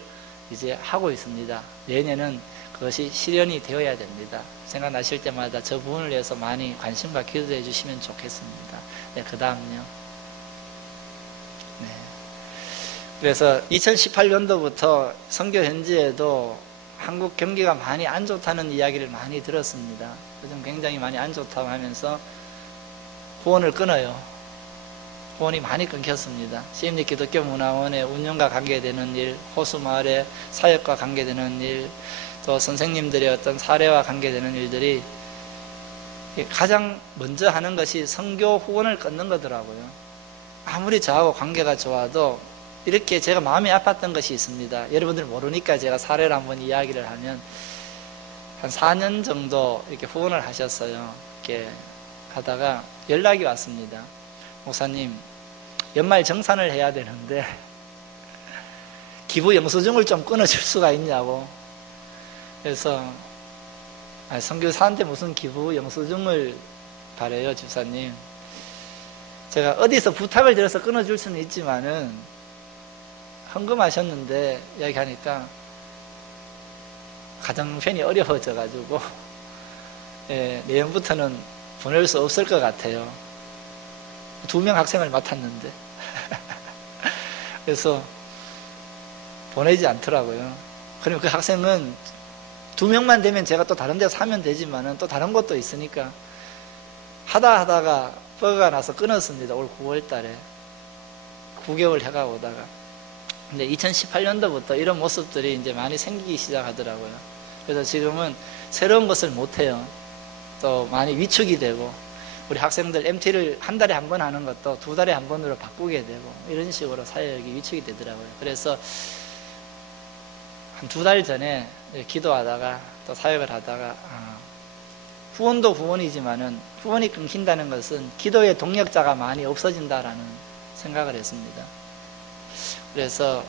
이제 하고 있습니다. 내년은 그것이 실현이 되어야 됩니다. 생각나실 때마다 저 부분을 위해서 많이 관심과 기도해 주시면 좋겠습니다. 네, 그 다음요. 네. 그래서 2018년도부터 선교 현지에도 한국 경기가 많이 안 좋다는 이야기를 많이 들었습니다. 요즘 굉장히 많이 안 좋다고 하면서 후원을 끊어요. 후원이 많이 끊겼습니다. CMD 기독교 문화원의 운영과 관계되는 일, 호수마을의 사역과 관계되는 일, 또 선생님들의 어떤 사례와 관계되는 일들이 가장 먼저 하는 것이 선교 후원을 끊는 거더라고요. 아무리 저하고 관계가 좋아도 이렇게 제가 마음이 아팠던 것이 있습니다. 여러분들 모르니까 제가 사례를 한번 이야기를 하면, 한 4년 정도 이렇게 후원을 하셨어요. 이렇게 하다가 연락이 왔습니다. 목사님, 연말 정산을 해야 되는데 기부 영수증을 좀 끊어줄 수가 있냐고. 그래서 선교사한테 무슨 기부 영수증을 바래요, 집사님. 제가 어디서 부탁을 드려서 끊어줄 수는 있지만은 헌금하셨는데 이야기하니까 가정편이 어려워져가지고 내년부터는 보낼 수 없을 것 같아요. 2명 학생을 맡았는데 그래서 보내지 않더라고요. 그러면 그 학생은 2명만 되면 제가 또 다른 데서 사면 되지만은 또 다른 것도 있으니까 하다가 버그가 나서 끊었습니다. 올 9월 달에 9개월 해가 오다가. 근데 2018년도부터 이런 모습들이 이제 많이 생기기 시작하더라고요. 그래서 지금은 새로운 것을 못해요. 또 많이 위축이 되고, 우리 학생들 MT를 한 달에 한 번 하는 것도 2달에 한 번으로 바꾸게 되고, 이런 식으로 사역이 위축이 되더라고요. 그래서 한 2달 전에 기도하다가 또 사역을 하다가 후원도 후원이지만은 후원이 끊긴다는 것은 기도의 동력자가 많이 없어진다라는 생각을 했습니다. 그래서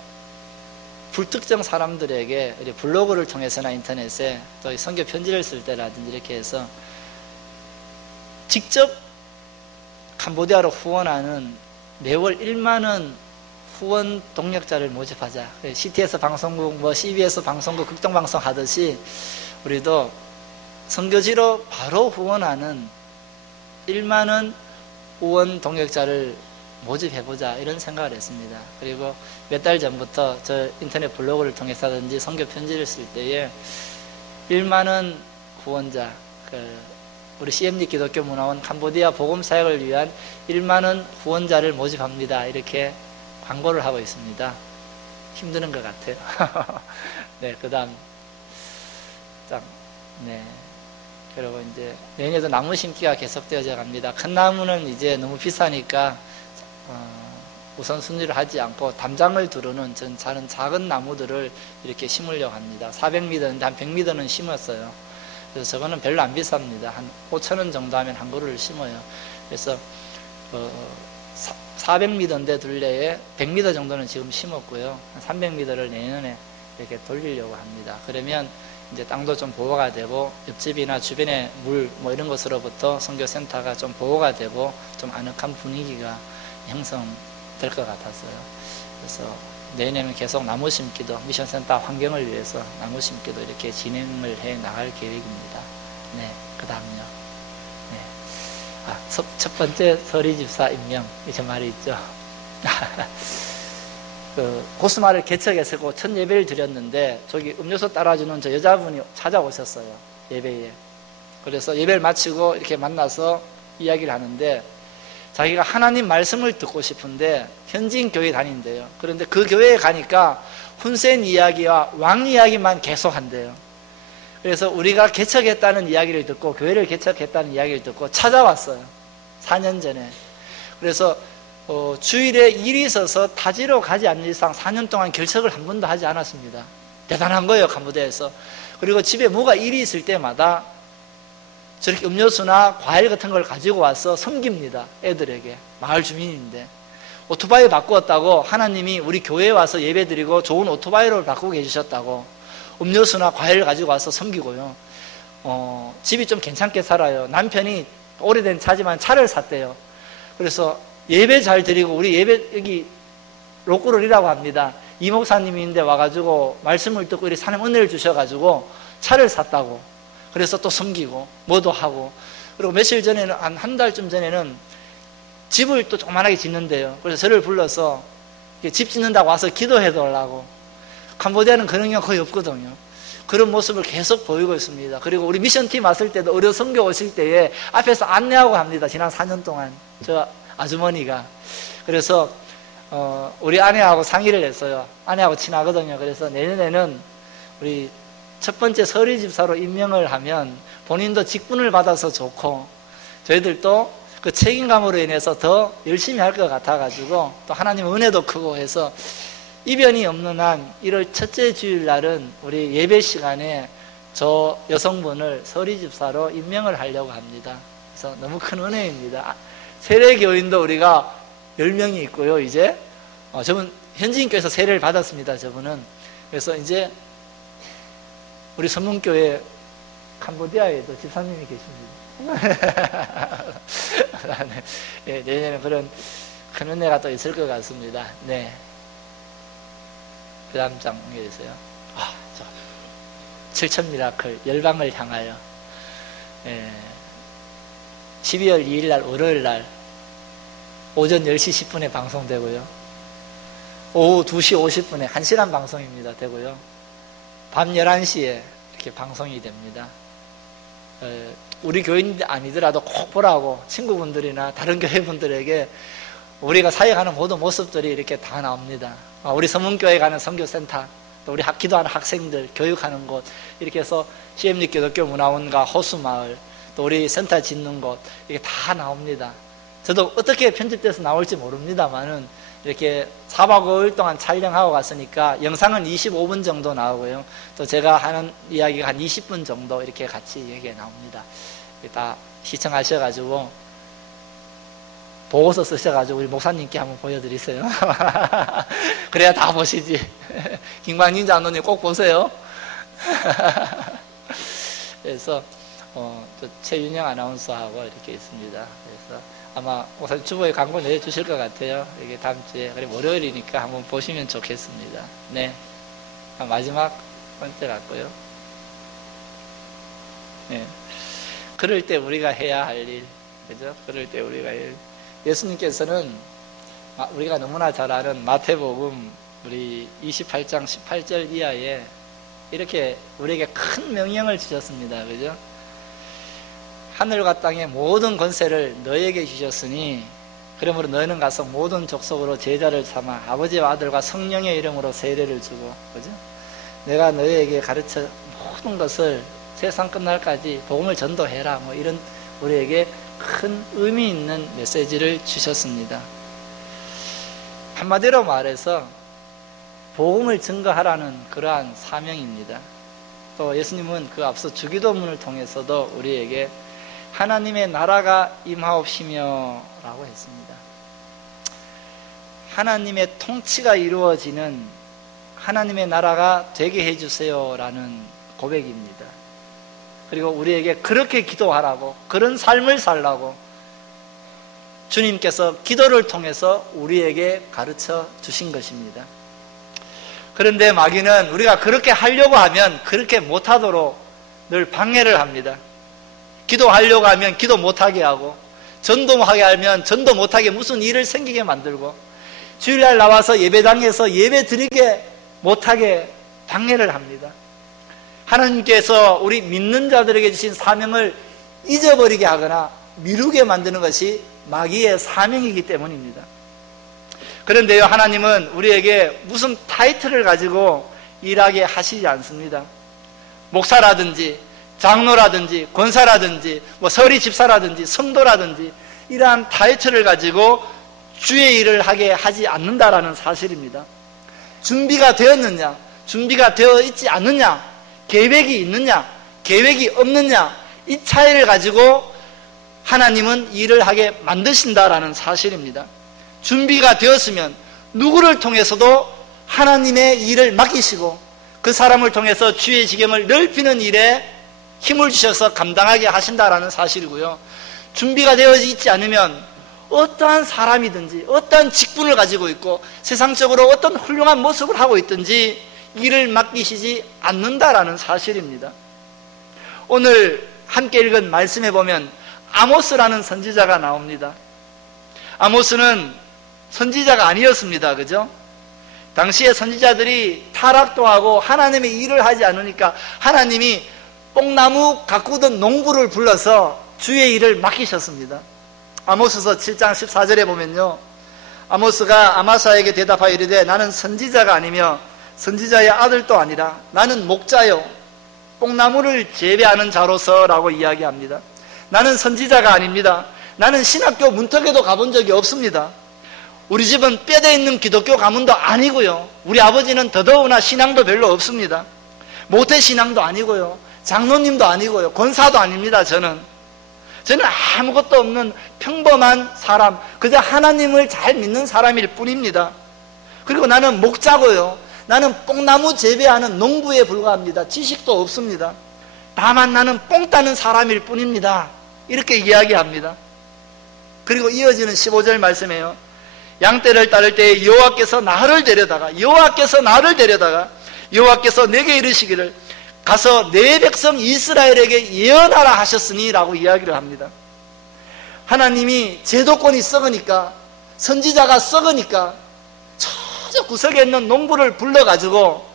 불특정 사람들에게 블로그를 통해서나 인터넷에 또 선교 편지를 쓸 때라든지 이렇게 해서 직접 캄보디아로 후원하는 매월 1만 원 후원 동력자를 모집하자. CTS 방송국, CBS 방송국, 극동방송 하듯이 우리도 선교지로 바로 후원하는 1만 원 후원 동력자를 모집해보자, 이런 생각을 했습니다. 그리고 몇 달 전부터 저 인터넷 블로그를 통해서든지 선교 편지를 쓸 때에 1만 원 후원자, 우리 CMD 기독교 문화원 캄보디아 복음 사역을 위한 1만 원 후원자를 모집합니다, 이렇게 광고를 하고 있습니다. 힘드는 것 같아요. 네, 그 다음 네. 그리고 이제 내년에도 나무 심기가 계속되어져 갑니다. 큰 나무는 이제 너무 비싸니까 우선순위를 하지 않고 담장을 두르는 저는 작은 나무들을 이렇게 심으려고 합니다. 400m인데 한 100m는 심었어요. 그래서 저거는 별로 안 비쌉니다. 한 5,000원 정도 하면 한 그루를 심어요. 그래서 400m인데 둘레에 100m 정도는 지금 심었고요. 300m를 내년에 이렇게 돌리려고 합니다. 그러면 이제 땅도 좀 보호가 되고 옆집이나 주변의 물 뭐 이런 것으로부터 선교센터가 좀 보호가 되고 좀 아늑한 분위기가 형성될 것 같았어요. 그래서 내년에는 계속 나무 심기도 미션센터 환경을 위해서 나무 심기도 이렇게 진행을 해 나갈 계획입니다. 네, 그 다음요. 네. 첫 번째 서리집사 임명, 이 말이 있죠. 고스마를 개척했고 첫 예배를 드렸는데 저기 음료수 따라주는 저 여자분이 찾아오셨어요. 예배에. 그래서 예배를 마치고 이렇게 만나서 이야기를 하는데 자기가 하나님 말씀을 듣고 싶은데 현지인 교회 다닌대요. 그런데 그 교회에 가니까 훈센 이야기와 왕 이야기만 계속 한대요. 그래서 우리가 개척했다는 이야기를 듣고 교회를 개척했다는 이야기를 듣고 찾아왔어요. 4년 전에. 그래서 주일에 일이 있어서 타지로 가지 않는 이상 4년 동안 결석을 한 번도 하지 않았습니다. 대단한 거예요, 캄보디아에서. 그리고 집에 뭐가 일이 있을 때마다 저렇게 음료수나 과일 같은 걸 가지고 와서 섬깁니다. 애들에게. 마을 주민인데. 오토바이 바꾸었다고 하나님이 우리 교회에 와서 예배드리고 좋은 오토바이로 바꾸고 계셨다고 음료수나 과일을 가지고 와서 섬기고요. 집이 좀 괜찮게 살아요. 남편이 오래된 차지만 차를 샀대요. 그래서 예배 잘 드리고 우리 예배 여기 로꾸를이라고 합니다. 이 목사님인데 와가지고 말씀을 듣고 이렇게 하나님 은혜를 주셔가지고 차를 샀다고. 그래서 또 섬기고 뭐도 하고 그리고 며칠 전에는 한 달쯤 전에는 집을 또 조그만하게 짓는데요. 그래서 저를 불러서 집 짓는다고 와서 기도해 달라고. 캄보디아는 그런 경우가 거의 없거든요. 그런 모습을 계속 보이고 있습니다. 그리고 우리 미션팀 왔을 때도 의료 선교 오실 때에 앞에서 안내하고 합니다. 지난 4년 동안 저 아주머니가. 그래서 우리 아내하고 상의를 했어요. 아내하고 친하거든요. 그래서 내년에는 우리 첫 번째 서리집사로 임명을 하면 본인도 직분을 받아서 좋고 저희들도 그 책임감으로 인해서 더 열심히 할 것 같아가지고 또 하나님 은혜도 크고 해서 이변이 없는 한 1월 첫째 주일날은 우리 예배 시간에 저 여성분을 서리집사로 임명을 하려고 합니다. 그래서 너무 큰 은혜입니다. 세례교인도 우리가 10명이 있고요. 이제 저분 현지인교회에서 세례를 받았습니다. 저분은. 그래서 이제 우리 선문교회 캄보디아에도 집사님이 계십니다. 네, 내년에 그런 큰 은혜가 또 있을 것 같습니다. 네. 그 다음 장에 있어요. 7천 미라클, 열방을 향하여. 12월 2일 날, 월요일 날, 오전 10시 10분에 방송되고요. 오후 2시 50분에 1시간 방송입니다. 되고요. 밤 11시에 이렇게 방송이 됩니다. 우리 교인 아니더라도 꼭 보라고 친구분들이나 다른 교회분들에게 우리가 사역하는 모든 모습들이 이렇게 다 나옵니다. 우리 서문교회 가는 선교센터, 또 우리 기도하는 학생들, 교육하는 곳, 이렇게 해서 CM리 기독교 문화원과 호수마을, 또 우리 센터 짓는 곳, 이게 다 나옵니다. 저도 어떻게 편집돼서 나올지 모릅니다만은 이렇게 4박 5일 동안 촬영하고 갔으니까 영상은 25분 정도 나오고요. 또 제가 하는 이야기가 한 20분 정도 이렇게 같이 얘기가 나옵니다. 다 시청하셔가지고 보고서 쓰셔가지고 우리 목사님께 한번 보여드리세요. 그래야 다 보시지. 김광진 장로님 꼭 보세요. 그래서 또 최윤영 아나운서하고 이렇게 있습니다. 그래서 아마 목사님 주보에 광고 내주실 것 같아요. 이게 다음 주에. 그래 월요일이니까 한번 보시면 좋겠습니다. 네. 마지막 번째 같고요. 네. 그럴 때 우리가 해야 할 일, 그죠? 그럴 때 우리가 예수님께서는 우리가 너무나 잘 아는 마태복음 우리 28장 18절 이하에 이렇게 우리에게 큰 명령을 주셨습니다. 그죠? 하늘과 땅의 모든 권세를 너에게 주셨으니 그러므로 너희는 가서 모든 족속으로 제자를 삼아 아버지와 아들과 성령의 이름으로 세례를 주고, 그죠? 내가 너희에게 가르쳐 모든 것을 세상 끝날까지 복음을 전도해라. 뭐 이런 우리에게 큰 의미 있는 메시지를 주셨습니다. 한마디로 말해서 복음을 증거하라는 그러한 사명입니다. 또 예수님은 그 앞서 주기도문을 통해서도 우리에게 하나님의 나라가 임하옵시며 라고 했습니다. 하나님의 통치가 이루어지는 하나님의 나라가 되게 해주세요라는 고백입니다. 그리고 우리에게 그렇게 기도하라고, 그런 삶을 살라고 주님께서 기도를 통해서 우리에게 가르쳐 주신 것입니다. 그런데 마귀는 우리가 그렇게 하려고 하면 그렇게 못하도록 늘 방해를 합니다. 기도하려고 하면 기도 못하게 하고, 전도하게 하면 전도 못하게 무슨 일을 생기게 만들고, 주일날 나와서 예배당에서 예배 드리게 못하게 방해를 합니다. 하나님께서 우리 믿는 자들에게 주신 사명을 잊어버리게 하거나 미루게 만드는 것이 마귀의 사명이기 때문입니다. 그런데요, 하나님은 우리에게 무슨 타이틀을 가지고 일하게 하시지 않습니다. 목사라든지 장로라든지 권사라든지 서리 집사라든지 성도라든지 이러한 타이틀을 가지고 주의 일을 하게 하지 않는다라는 사실입니다. 준비가 되었느냐, 준비가 되어 있지 않느냐, 계획이 있느냐, 계획이 없느냐, 이 차이를 가지고 하나님은 일을 하게 만드신다라는 사실입니다. 준비가 되었으면 누구를 통해서도 하나님의 일을 맡기시고 그 사람을 통해서 주의 지경을 넓히는 일에 힘을 주셔서 감당하게 하신다라는 사실이고요. 준비가 되어 있지 않으면 어떠한 사람이든지 어떠한 직분을 가지고 있고 세상적으로 어떤 훌륭한 모습을 하고 있든지 일을 맡기시지 않는다라는 사실입니다. 오늘 함께 읽은 말씀에 보면 아모스라는 선지자가 나옵니다. 아모스는 선지자가 아니었습니다. 그죠? 당시에 선지자들이 타락도 하고 하나님의 일을 하지 않으니까 하나님이 뽕나무 가꾸던 농부를 불러서 주의 일을 맡기셨습니다. 아모스서 7장 14절에 보면요, 아모스가 아마사에게 대답하여 이르되 나는 선지자가 아니며 선지자의 아들도 아니라 나는 목자요 뽕나무를 재배하는 자로서라고 이야기합니다. 나는 선지자가 아닙니다. 나는 신학교 문턱에도 가본 적이 없습니다. 우리 집은 뼈대 있는 기독교 가문도 아니고요, 우리 아버지는 더더구나 신앙도 별로 없습니다. 모태신앙도 아니고요, 장로님도 아니고요, 권사도 아닙니다. 저는 아무것도 없는 평범한 사람, 그저 하나님을 잘 믿는 사람일 뿐입니다. 그리고 나는 목자고요, 나는 뽕나무 재배하는 농부에 불과합니다. 지식도 없습니다. 다만 나는 뽕 따는 사람일 뿐입니다. 이렇게 이야기합니다. 그리고 이어지는 15절 말씀이에요. 양떼를 따를 때에 여호와께서 나를 데려다가 여호와께서 내게 이르시기를 가서 내 백성 이스라엘에게 예언하라 하셨으니 라고 이야기를 합니다. 하나님이 제도권이 썩으니까, 선지자가 썩으니까 저 구석에 있는 농부를 불러가지고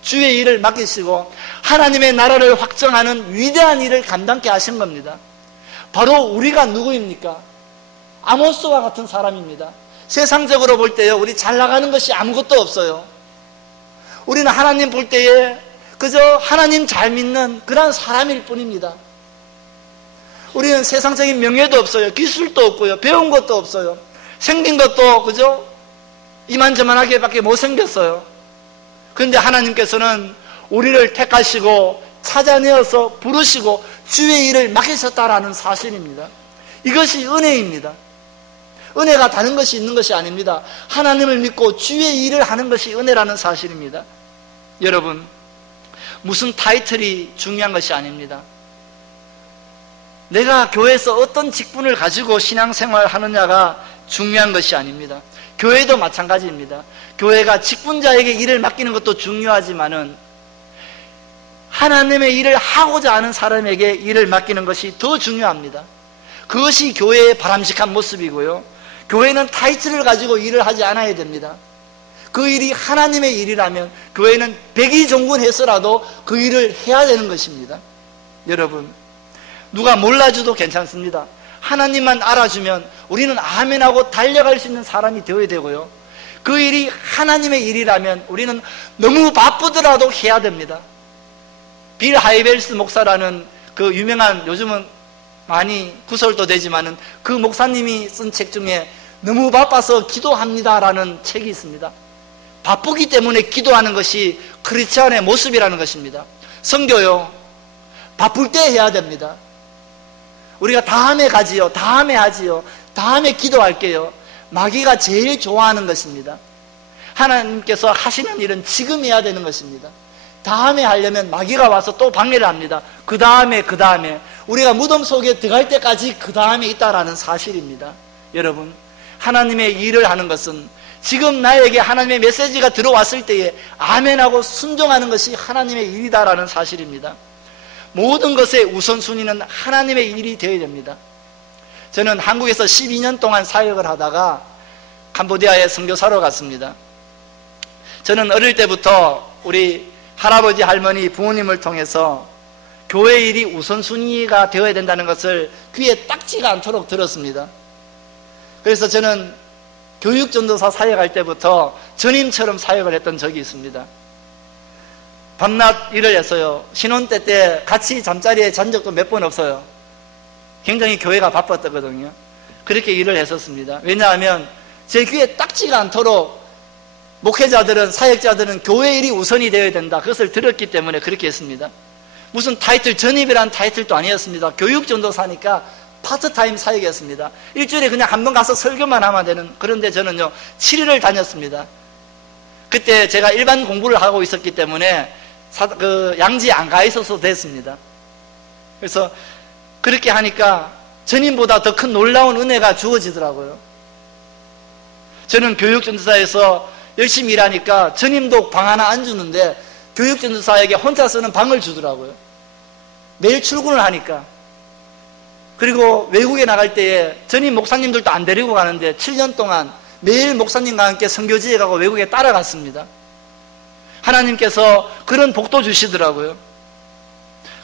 주의 일을 맡기시고 하나님의 나라를 확정하는 위대한 일을 감당케 하신 겁니다. 바로 우리가 누구입니까? 아모스와 같은 사람입니다. 세상적으로 볼 때요, 우리 잘 나가는 것이 아무것도 없어요. 우리는 하나님 볼 때에 그저 하나님 잘 믿는 그런 사람일 뿐입니다. 우리는 세상적인 명예도 없어요. 기술도 없고요, 배운 것도 없어요. 생긴 것도 그저 이만저만하게 밖에 못 생겼어요. 그런데 하나님께서는 우리를 택하시고 찾아내어서 부르시고 주의 일을 맡기셨다라는 사실입니다. 이것이 은혜입니다. 은혜가 다른 것이 있는 것이 아닙니다. 하나님을 믿고 주의 일을 하는 것이 은혜라는 사실입니다. 여러분, 무슨 타이틀이 중요한 것이 아닙니다. 내가 교회에서 어떤 직분을 가지고 신앙생활을 하느냐가 중요한 것이 아닙니다. 교회도 마찬가지입니다. 교회가 직분자에게 일을 맡기는 것도 중요하지만은 하나님의 일을 하고자 하는 사람에게 일을 맡기는 것이 더 중요합니다. 그것이 교회의 바람직한 모습이고요, 교회는 타이틀을 가지고 일을 하지 않아야 됩니다. 그 일이 하나님의 일이라면 교회는 백의종군해서라도 그 일을 해야 되는 것입니다. 여러분, 누가 몰라줘도 괜찮습니다. 하나님만 알아주면 우리는 아멘하고 달려갈 수 있는 사람이 되어야 되고요, 그 일이 하나님의 일이라면 우리는 너무 바쁘더라도 해야 됩니다. 빌 하이벨스 목사라는 그 유명한, 요즘은 많이 구설도 되지만은 그 목사님이 쓴 책 중에 너무 바빠서 기도합니다라는 책이 있습니다. 바쁘기 때문에 기도하는 것이 크리스찬의 모습이라는 것입니다. 선교요, 바쁠 때 해야 됩니다. 우리가 다음에 가지요, 다음에 하지요, 다음에 기도할게요, 마귀가 제일 좋아하는 것입니다. 하나님께서 하시는 일은 지금 해야 되는 것입니다. 다음에 하려면 마귀가 와서 또 방해를 합니다. 그 다음에 우리가 무덤 속에 들어갈 때까지 그 다음에 있다라는 사실입니다. 여러분, 하나님의 일을 하는 것은 지금 나에게 하나님의 메시지가 들어왔을 때에 아멘하고 순종하는 것이 하나님의 일이다라는 사실입니다. 모든 것의 우선순위는 하나님의 일이 되어야 됩니다. 저는 한국에서 12년 동안 사역을 하다가 캄보디아에 선교사로 갔습니다. 저는 어릴 때부터 우리 할아버지, 할머니, 부모님을 통해서 교회 일이 우선순위가 되어야 된다는 것을 귀에 딱지가 않도록 들었습니다. 그래서 저는 교육전도사 사역할 때부터 전임처럼 사역을 했던 적이 있습니다. 밤낮 일을 했어요. 신혼 때 같이 잠자리에 잔 적도 몇 번 없어요. 굉장히 교회가 바빴거든요. 그렇게 일을 했었습니다. 왜냐하면 제 귀에 딱지가 않도록 목회자들은, 사역자들은 교회 일이 우선이 되어야 된다, 그것을 들었기 때문에 그렇게 했습니다. 무슨 타이틀, 전입이라는 타이틀도 아니었습니다. 교육전도사니까 파트타임 사역이었습니다. 일주일에 그냥 한 번 가서 설교만 하면 되는. 그런데 저는요 7일을 다녔습니다. 그때 제가 일반 공부를 하고 있었기 때문에 양지에 안 가 있어서 됐습니다. 그래서 그렇게 하니까 전임보다 더 큰 놀라운 은혜가 주어지더라고요. 저는 교육전도사에서 열심히 일하니까 전임도 방 하나 안 주는데 교육전도사에게 혼자 쓰는 방을 주더라고요. 매일 출근을 하니까. 그리고 외국에 나갈 때에 전임 목사님들도 안 데리고 가는데 7년 동안 매일 목사님과 함께 선교지에 가고 외국에 따라갔습니다. 하나님께서 그런 복도 주시더라고요.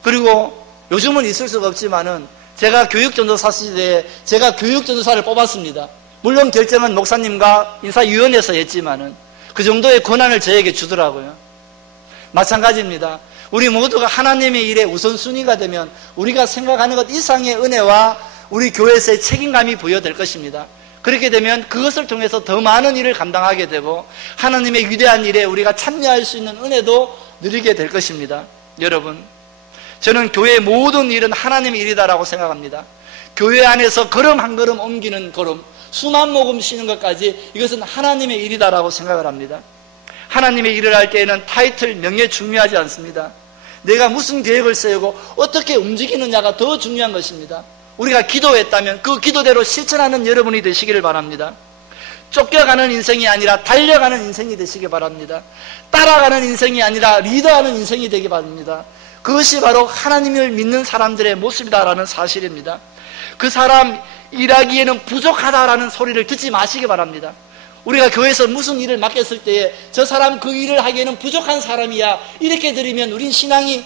그리고 요즘은 있을 수가 없지만은 제가 교육전도사 시대에 제가 교육전도사를 뽑았습니다. 물론 결정은 목사님과 인사위원회에서 했지만은 그 정도의 권한을 저에게 주더라고요. 마찬가지입니다. 우리 모두가 하나님의 일에 우선순위가 되면 우리가 생각하는 것 이상의 은혜와 우리 교회에서의 책임감이 부여될 것입니다. 그렇게 되면 그것을 통해서 더 많은 일을 감당하게 되고 하나님의 위대한 일에 우리가 참여할 수 있는 은혜도 누리게 될 것입니다. 여러분, 저는 교회의 모든 일은 하나님의 일이다라고 생각합니다. 교회 안에서 걸음 한 걸음 옮기는 걸음, 수만 모금 쉬는 것까지 이것은 하나님의 일이다라고 생각을 합니다. 하나님의 일을 할 때에는 타이틀, 명예 중요하지 않습니다. 내가 무슨 계획을 세우고 어떻게 움직이느냐가 더 중요한 것입니다. 우리가 기도했다면 그 기도대로 실천하는 여러분이 되시기를 바랍니다. 쫓겨가는 인생이 아니라 달려가는 인생이 되시기 바랍니다. 따라가는 인생이 아니라 리더하는 인생이 되기 바랍니다. 그것이 바로 하나님을 믿는 사람들의 모습이다라는 사실입니다. 그 사람 일하기에는 부족하다라는 소리를 듣지 마시기 바랍니다. 우리가 교회에서 무슨 일을 맡겼을 때에 저 사람 그 일을 하기에는 부족한 사람이야, 이렇게 들으면 우린 신앙이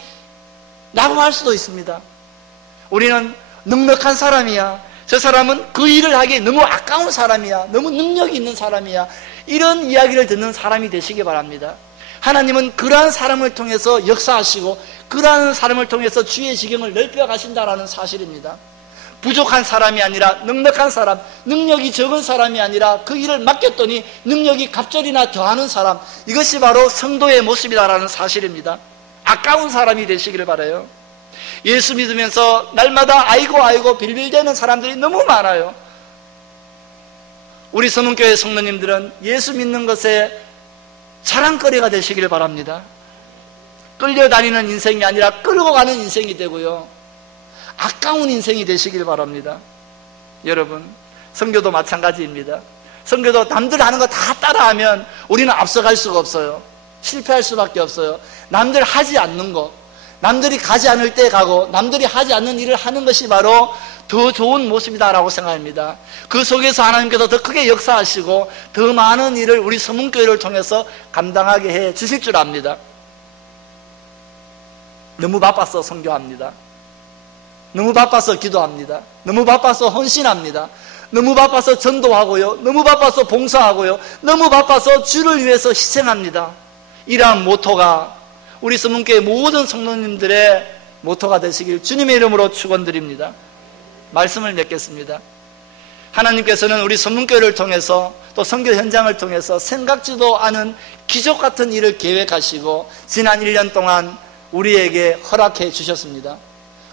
낙오할 수도 있습니다. 우리는 넉넉한 사람이야, 저 사람은 그 일을 하기에 너무 아까운 사람이야, 너무 능력이 있는 사람이야, 이런 이야기를 듣는 사람이 되시기 바랍니다. 하나님은 그러한 사람을 통해서 역사하시고 그러한 사람을 통해서 주의 지경을 넓혀 가신다라는 사실입니다. 부족한 사람이 아니라 넉넉한 사람, 능력이 적은 사람이 아니라 그 일을 맡겼더니 능력이 갑절이나 더하는 사람, 이것이 바로 성도의 모습이다라는 사실입니다. 아까운 사람이 되시기를 바라요. 예수 믿으면서 날마다 아이고 빌빌대는 사람들이 너무 많아요. 우리 서문교회 성도님들은 예수 믿는 것에 자랑거리가 되시기를 바랍니다. 끌려다니는 인생이 아니라 끌고 가는 인생이 되고요, 아까운 인생이 되시길 바랍니다. 여러분, 선교도 마찬가지입니다. 선교도 남들 하는 거 다 따라하면 우리는 앞서갈 수가 없어요. 실패할 수밖에 없어요. 남들 하지 않는 거, 남들이 가지 않을 때 가고 남들이 하지 않는 일을 하는 것이 바로 더 좋은 모습이다라고 생각합니다. 그 속에서 하나님께서 더 크게 역사하시고 더 많은 일을 우리 서문교회를 통해서 감당하게 해 주실 줄 압니다. 너무 바빠서 선교합니다. 너무 바빠서 기도합니다. 너무 바빠서 헌신합니다. 너무 바빠서 전도하고요, 너무 바빠서 봉사하고요, 너무 바빠서 주를 위해서 희생합니다. 이러한 모토가 우리 서문교회 모든 성도님들의 모토가 되시길 주님의 이름으로 축원드립니다. 말씀을 맺겠습니다. 하나님께서는 우리 서문교회를 통해서 또 선교 현장을 통해서 생각지도 않은 기적 같은 일을 계획하시고 지난 1년 동안 우리에게 허락해 주셨습니다.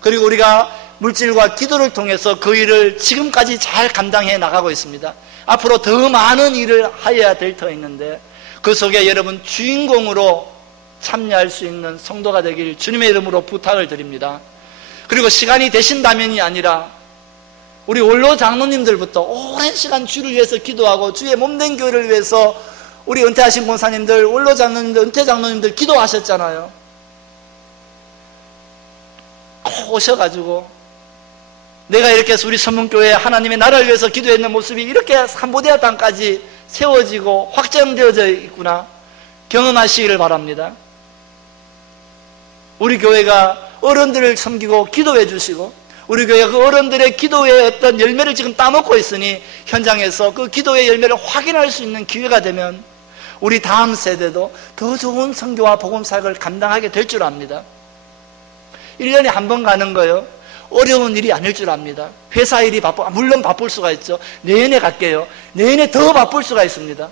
그리고 우리가 물질과 기도를 통해서 그 일을 지금까지 잘 감당해 나가고 있습니다. 앞으로 더 많은 일을 하여야 될 터 있는데 그 속에 여러분 주인공으로 참여할 수 있는 성도가 되길 주님의 이름으로 부탁을 드립니다. 그리고 시간이 되신다면이 아니라 우리 원로 장로님들부터 오랜 시간 주를 위해서 기도하고 주의 몸된 교회를 위해서 우리 은퇴하신 권사님들, 원로 장로님들, 은퇴 장로님들 기도하셨잖아요. 꼭 오셔가지고 내가 이렇게 해서 우리 선문교회 하나님의 나라를 위해서 기도했는 모습이 이렇게 캄보디아 땅까지 세워지고 확정되어져 있구나 경험하시기를 바랍니다. 우리 교회가 어른들을 섬기고 기도해 주시고 우리 교회가 그 어른들의 기도의 어떤 열매를 지금 따먹고 있으니 현장에서 그 기도의 열매를 확인할 수 있는 기회가 되면 우리 다음 세대도 더 좋은 선교와 복음 사역을 감당하게 될 줄 압니다. 1년에 한 번 가는 거요. 어려운 일이 아닐 줄 압니다. 회사 일이 물론 바쁠 수가 있죠. 내년에 갈게요. 내년에 더 바쁠 수가 있습니다.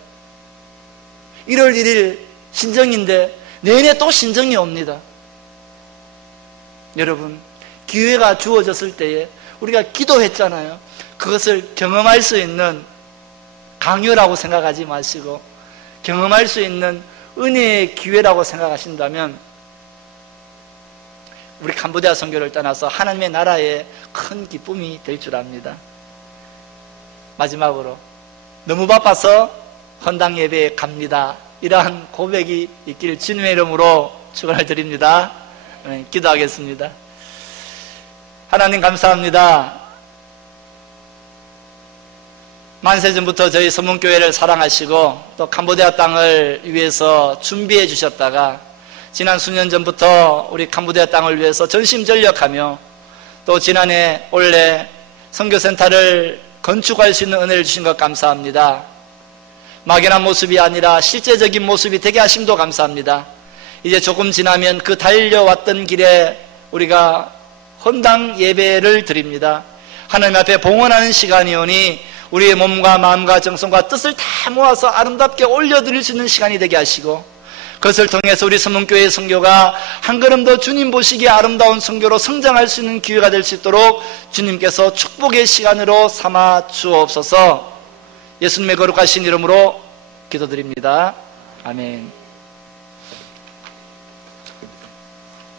1월 1일 신정인데 내년에 또 신정이 옵니다. 여러분, 기회가 주어졌을 때에 우리가 기도했잖아요. 그것을 경험할 수 있는 강요라고 생각하지 마시고 경험할 수 있는 은혜의 기회라고 생각하신다면 우리 캄보디아 선교를 떠나서 하나님의 나라에 큰 기쁨이 될 줄 압니다. 마지막으로 너무 바빠서 헌당 예배에 갑니다. 이러한 고백이 있기를 주님의 이름으로 축원을 드립니다. 네, 기도하겠습니다. 하나님 감사합니다. 만세전부터 저희 선문교회를 사랑하시고 또 캄보디아 땅을 위해서 준비해 주셨다가 지난 수년 전부터 우리 캄보디아 땅을 위해서 전심전력하며 또 지난해 올해 선교센터를 건축할 수 있는 은혜를 주신 것 감사합니다. 막연한 모습이 아니라 실제적인 모습이 되게 하심도 감사합니다. 이제 조금 지나면 그 달려왔던 길에 우리가 헌당 예배를 드립니다. 하나님 앞에 봉헌하는 시간이 오니 우리의 몸과 마음과 정성과 뜻을 다 모아서 아름답게 올려드릴 수 있는 시간이 되게 하시고 그것을 통해서 우리 선문교회의 선교가 한 걸음 더 주님 보시기에 아름다운 선교로 성장할 수 있는 기회가 될 수 있도록 주님께서 축복의 시간으로 삼아 주옵소서. 예수님의 거룩하신 이름으로 기도드립니다. 아멘.